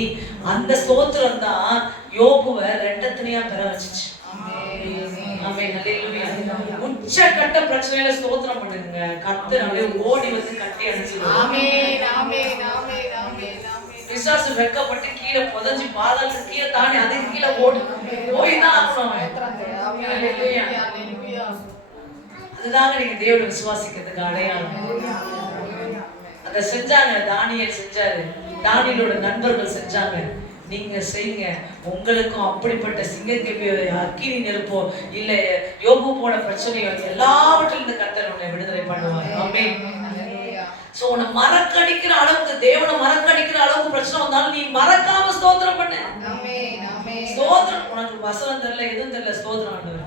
அந்த ஸ்தோத்திரம் தான் யோபுவை ரெண்டத்தனையா பெற வச்சுச்சு. ஆமென். அல்லேலூயா. உச்சக்கட்ட பிரச்சனையில ஸ்தோத்திரம் பண்ணுங்க, கர்த்தர் அப்படியே ஓடி வந்து கட்டி அணைச்சிடுவார். ஆமென். ஆமென். ஆமென். ஆமென். பிசாசு வெட்கப்பட்டு கீழே புதஞ்சு பாதாளத்துக்கு கீழே தாண்டி அதுக்கு கீழே ஓடி போய் தான் ஆகணும். அல்லேலூயா. அதுதாங்க நீங்க தேவனை விசுவாசிக்கிறதுக்கு அடையாளம். அதை செஞ்சாங்க, தானியேல் செஞ்சாரு, தானியேலோட நண்பர்கள் செஞ்சாங்க. நீங்க செய்யுங்க. உங்களுக்கும் அப்படிப்பட்ட சிங்கக்கேபியோ அக்கினி நெருப்போ இல்ல யோபு போன பிரச்சனையோ எல்லாவற்றிலிருந்து கர்த்தர் உன்னை விடுதலை பண்ணுவார். ஆமென். சோ உன்னை மறக்கடிக்கிற அளவுக்கு, தேவனை மறக்கடிக்கிற அளவுக்கு பிரச்சனை வந்தாலும் நீ மறக்காம ஸ்தோத்திரம் பண்ணு. ஸ்தோத்திரம். உனக்கு வசனம் தெரியல, எதுவும் தெரியல, ஸ்தோத்திரம் ஆண்டவர்.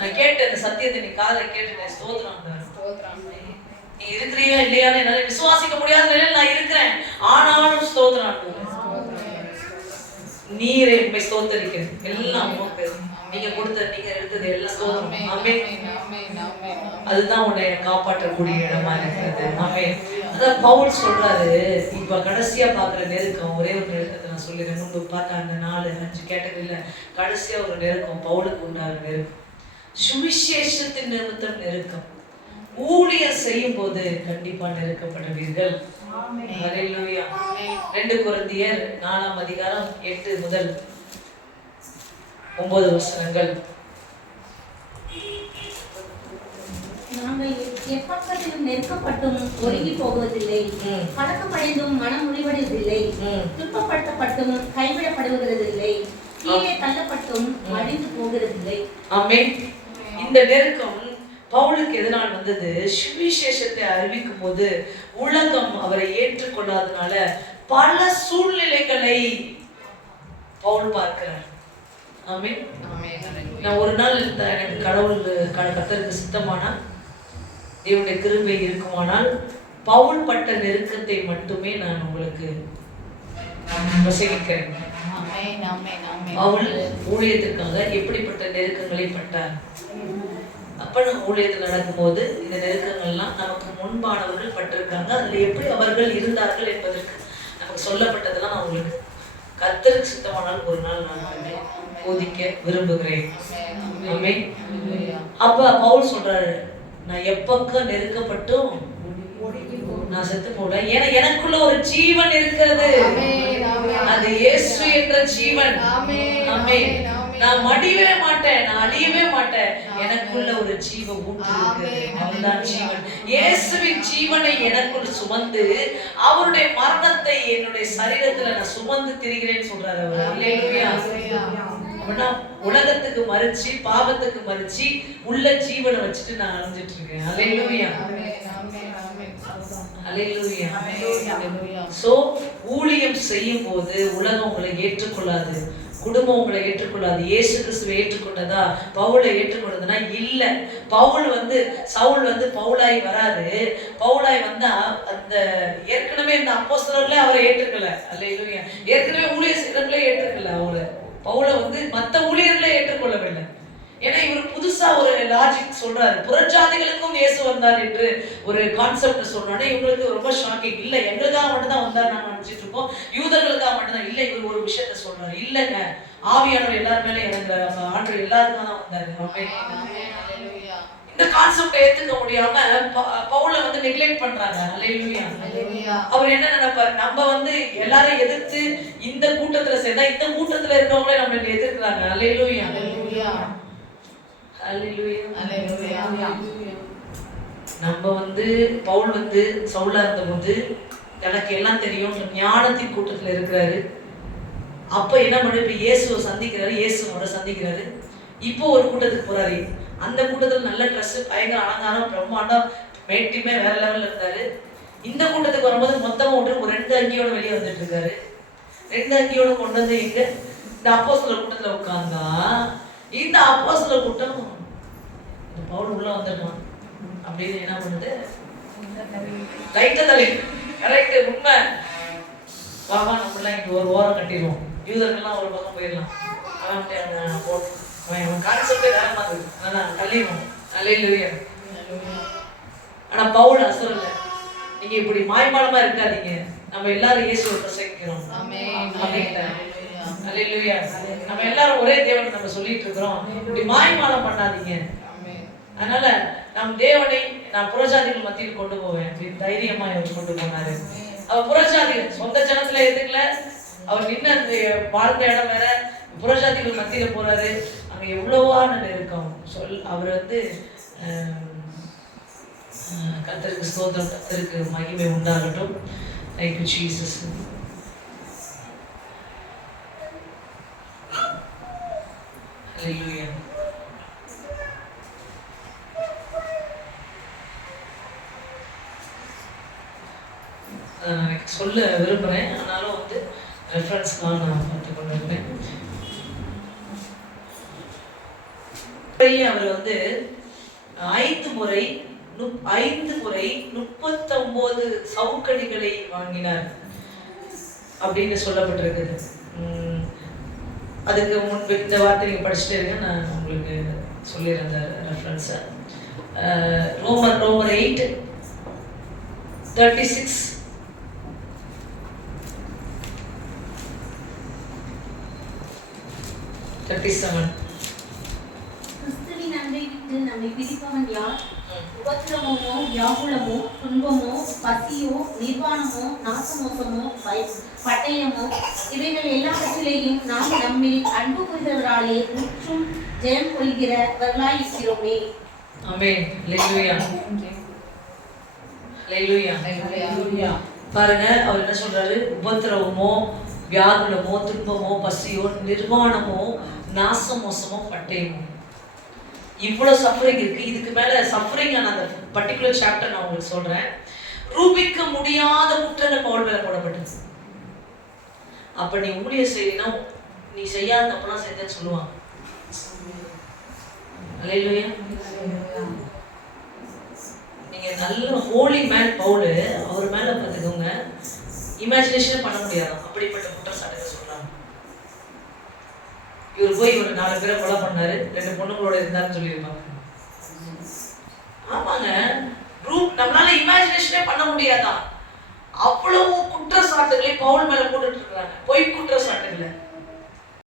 நான் கேட்டேன் இந்த சத்தியத்தை, நீ காதுல கேட்டுட்டேன். ஸ்தோத்திரம். நீ இருக்கிறியா இல்லையான்னு என்னால விசுவாசிக்க முடியாத நிலையில் நான் இருக்கிறேன். ஆனாலும் ஸ்தோத்திரம். நீரே உண்மை ஸ்தோத்தரிக்கிறது. எல்லாம் உமக்கு. நீங்க கொடுத்த, நீங்க எடுத்தது எல்லாம் ஸ்தோத்திரம். ஆமென். அதுதான் உன்னை காப்பாற்றக்கூடிய இடமா இருக்கிறது. ஆமென். அதான் பவுல் சொல்றாரு. இப்ப கடைசியா பாக்குற நெருக்கம், ஒரே ஒரு நெருக்கத்தை நான் சொல்லிடுறேன். முன்பு பார்த்த அந்த 4-5 கேட்டகரியில கடைசியா ஒரு நெருக்கம் பவுலுக்கு உண்டான நெருக்கம். சுவிசேஷத்தின் நிமித்தம் நெருக்கம். ஊழியர் செய்யும் போது கண்டிப்பா நெருக்கப்படுவீர்கள். ஹல்லேலூயா. 2 கொரிந்தியர் 4ஆம் அதிகாரம் 8 முதல் 9 வசனங்கள். நாங்கள் எப்பக்கத்திலும் நெருக்கப்பட்டும் ஒருங்கி போவதில்லை, பழக்கமடைந்தும் மனம் முடிவடைவதில்லை, துன்பப்படுத்தப்பட்டும் கைவிடப்படுவதில்லை, கீழே தள்ளப்பட்டும் மடிந்து போகிறதில்லை. ஆமென். இந்த நெருக்கம் பவுலுக்கு எதனால் வந்தது? சுவிசேஷத்தை அறிவிக்கும் போது உலகம் அவரை ஏற்றுக்கொள்ளாதனால பல சூழ்நிலைகளை பவுல் பார்க்கிறார். ஆமென். நான் ஒரு நாள் எனக்கு கடவுள் கர்த்தருக்கு சித்தமானா, தேவனுடைய கிருபை இருக்குமானால், பவுல் பட்ட நெருக்கத்தை மட்டுமே நான் உங்களுக்கு வசகிக்கிறேன். பவுல் ஊழியத்திற்காக எப்படிப்பட்ட நெருக்கங்களை பட்டார்? அப்ப நம்ம ஊழியத்தில் நடக்கும்போது இந்த நெருக்கங்கள்லாம் நமக்கு முன்பானவர்கள் பட்டிருக்காங்க. அதுல எப்படி அவர்கள் இருந்தார்கள் என்பதற்கு நமக்கு சொல்லப்பட்டதெல்லாம் நான் உங்களுக்கு கர்த்தருக்கு சித்தமானால் ஒரு நாள் நான் போதிக்க விரும்புகிறேன். ஆமென். அப்ப பவுல் சொல்றாரு, நான் எப்பக்க நெருக்கப்பட்டும் நான் செத்து போடுறேன். ஏன்னா எனக்குள்ள ஒரு ஜீவன் இருக்கிறது. அது இயேசு என்ற ஜீவன். ஆமென். நான் மடியவே மாட்டேன், நான் அழியவே மாட்டேன். எனக்குள்ள ஒரு ஜீவ ஊற்று இருக்குது. அவர்தான் ஜீவன். இயேசுவின் ஜீவனை எனக்குள் சுமந்து அவருடைய மரணத்தை என்னுடைய சரீரத்துல நான் சுமந்து திரிகிறேன்னு சொல்றாரு அவர். அல்லேலூயா. அப்படின்னா உலகத்துக்கு மறிச்சு, பாவத்துக்கு மறிச்சு, உள்ள ஜீவனை வச்சுட்டு நான் அழிஞ்சிட்டு இருக்கேன். அல்லேலூயா. அல்லேலூயா. சோ ஊழியம் செய்யும் போது உலகம் உங்களை ஏற்றுக்கொள்ளாது, குடும்பம் உங்களை ஏற்றுக்கொள்ளாது. இயேசு கிறிஸ்துவை ஏற்றுக்கொண்டதா, பவுலை ஏற்றுக்கொண்டதுன்னா இல்ல. பவுல் சவுல் பவுலாய் வராரு. பவுலாய் வந்தா அந்த ஏற்கனவே இந்த அப்போஸ்தலர்களே அவரை ஏற்றுக்கல. அல்லேலூயா. ஏற்கனவே ஊழியர் செய்யறவங்களே ஏற்றுக்கல அவரை. பவுலை மத்த ஊழியர்களே ஏற்றுக்கொள்ளவில்லை. ஏன்னா இவர் புதுசா ஒரு லாஜிக் சொல்றாரு. புறஜாதிகளுக்கும் இயேசு வந்தார் என்று ஒரு கான்செப்ட் சொல்றானே இவங்களுக்கு ரொம்ப ஷாக்கிங். இல்ல எங்களுக்காக மட்டும்தான் வந்தார் நாங்க நினைச்சிட்டு இருக்கோம், யூதர்களுக்காக மட்டும்தான். இல்ல இவர் ஒரு விஷயத்த சொல்றாரு. இல்லங்க, ஆவியானவர் எல்லார் மேல இறங்குறாரு, ஆண்டு எல்லாருக்கும் தான் வந்தாரு. இந்த கான்செப்டை ஏத்துக்க முடியாம பவுலை நெக்லெக்ட் பண்றாங்க. அல்லேலூயா. அவர் என்ன நினைப்பாரு? நம்ம எல்லாரும் எதிர்த்து இந்த கூட்டத்துல சேர்ந்தா இந்த கூட்டத்துல இருக்கவங்களே நம்மள எதிர்க்கிறாங்க. அல்லேலூயா. நம்ம பவுல் சவுலா இருந்தபோது எனக்கு எல்லாம் தெரியும், ஞானத்தின் கூட்டத்துல இருக்கிறாரு. அப்ப என்ன பண்ணு, இப்ப இயேசுவை சந்திக்கிறாரு, இயேசுவோட சந்திக்கிறாரு. இப்போ ஒரு கூட்டத்துக்கு போறாரு. அந்த கூட்டத்துல நல்ல ட்ரெஸ், பயங்கர அலங்காரம், பிரம்மாண்டம், மேட்டிமே வேற லெவல்ல இருந்தாரு. இந்த கூட்டத்துக்கு வரும்போது மொத்தமா ஒரு 2 அங்கியோட வெளியே வந்துட்டு இருக்காரு. 2 அங்கியோட கொண்டு வந்து இங்க இந்த அப்போஸ்தலர் கூட்டத்துல உட்கார்ந்தா, இந்த அப்போஸ்தலர் கூட்டம் இந்த பவுல் உள்ள வந்துட்டான் அப்படின்னு என்ன பண்ணுது? லைட்டா தலை கரெக்ட், உண்மை. வாவா நம்மளாம் இங்க ஒரு ஓரம் கட்டிடுவோம், யூதர்கள்லாம் ஒரு பக்கம் போயிடலாம். அவன் கான்செப்டே வேற மாதிரி தள்ளிடுவோம். அல்லேலூயா. ஆனா பவுல் அசரல. நீங்க இப்படி மாய்மாலமா இருக்காதீங்க, நம்ம எல்லாரும் இயேசுவை பிரசங்கிக்கிறோம். அல்லேலூயா. நம்ம எல்லாரும் ஒரே தேவனை நம்ம சொல்லிட்டு இருக்கிறோம். இப்படி மாய்மாலம் பண்ணாதீங்க. அதனால நம் தேவனை நான் புறஜாதிகள் மத்தியில் கொண்டு போவேன் அப்படின்னு தைரியமா அவர் கொண்டு போனாரு. அவர் புறஜாதிகள் சொந்த ஜனத்துல எதுக்கல, அவர் நின்று வாழ்ந்த இடம் வேற, புறஜாதிகள் மத்தியில போறாரு. அங்க எவ்வளவான நெருக்கம். அவர் கர்த்தருக்கு ஸ்தோத்திரம், கர்த்தருக்கு மகிமை உண்டாகட்டும். Thank you Jesus. Hallelujah. நான் சொல்ல விரும்புகிறேன், ஆனாலும் ரெஃபரன்ஸ் தான் நான் பார்த்து கொண்டு இருக்கேன். அவர் வந்து 5 முறை 39 சவுக்கடிகளை வாங்கினார் அப்படின்னு சொல்லப்பட்டிருக்குது. அதுக்கு முன்பு இந்த வார்த்தை நீங்க படிச்சுட்டே இருங்க, நான் உங்களுக்கு சொல்லிடுறேன் அந்த ரெஃபரன்ஸை. ரோமர் 8:36 37. கிறிஸ்துவின் அன்பை விட்டு நம்மை பிரிப்பவன் யார்? உபத்திரவமோ, வியாகுலமோ, துன்பமோ, பசியோ, நிர்வாணமோ, நாசமோசமோ, பட்டயமோ, இவைகள் எல்லாவற்றிலேயும் நாம் நம்மில் அன்பு கூறுகிறவராலே முற்றும் ஜெயம் கொள்கிறவர்களாய் இருக்கிறோமே. ஆமென். ஹல்லேலூயா. ஹல்லேலூயா. பாருங்க, அவர் என்ன சொல்றாரு? உபத்திரவமோ, வியாகுலமோ, துன்பமோ, பசியோ, நிர்வாணமோ, நாசமோசமோ, பட்டயமோ, இவ்வளவு சஃபரிங் இருக்கு. இதுக்கு மேல சஃபரிங் ஆன அந்த பர்டிகுலர் சாப்டர் நான் உங்களுக்கு சொல்றேன். ரூபிக்க முடியாத குற்றங்கள் பவுல் மேல போடப்பட்டது. அப்ப நீ ஊழியம் செய்யணும், நீ செய்யாத தப்பெல்லாம் செஞ்சேன்னு சொல்லுவாங்க. அல்லேலூயா. நீங்க நல்ல ஹோலி மேன் பவுல், அவர் மேல பார்த்துக்கோங்க, இமேஜினேஷனே பண்ண முடியாது அப்படிப்பட்ட குற்றச்சாட்டுகள் சொல்றாங்க. இவர் போய் இவர் 4 பேரை கொலை பண்ணாரு, 2 பொண்ணுங்களோட இருந்தாருன்னு சொல்லியிருப்பாங்க. ஆமாங்க, நம்மளால இமேஜினேஷனே பண்ண முடியாதான். அவ்வளவு குற்றச்சாட்டுகளை பவுல் மேல போட்டுட்டு இருக்காங்க. பொய் குற்றச்சாட்டு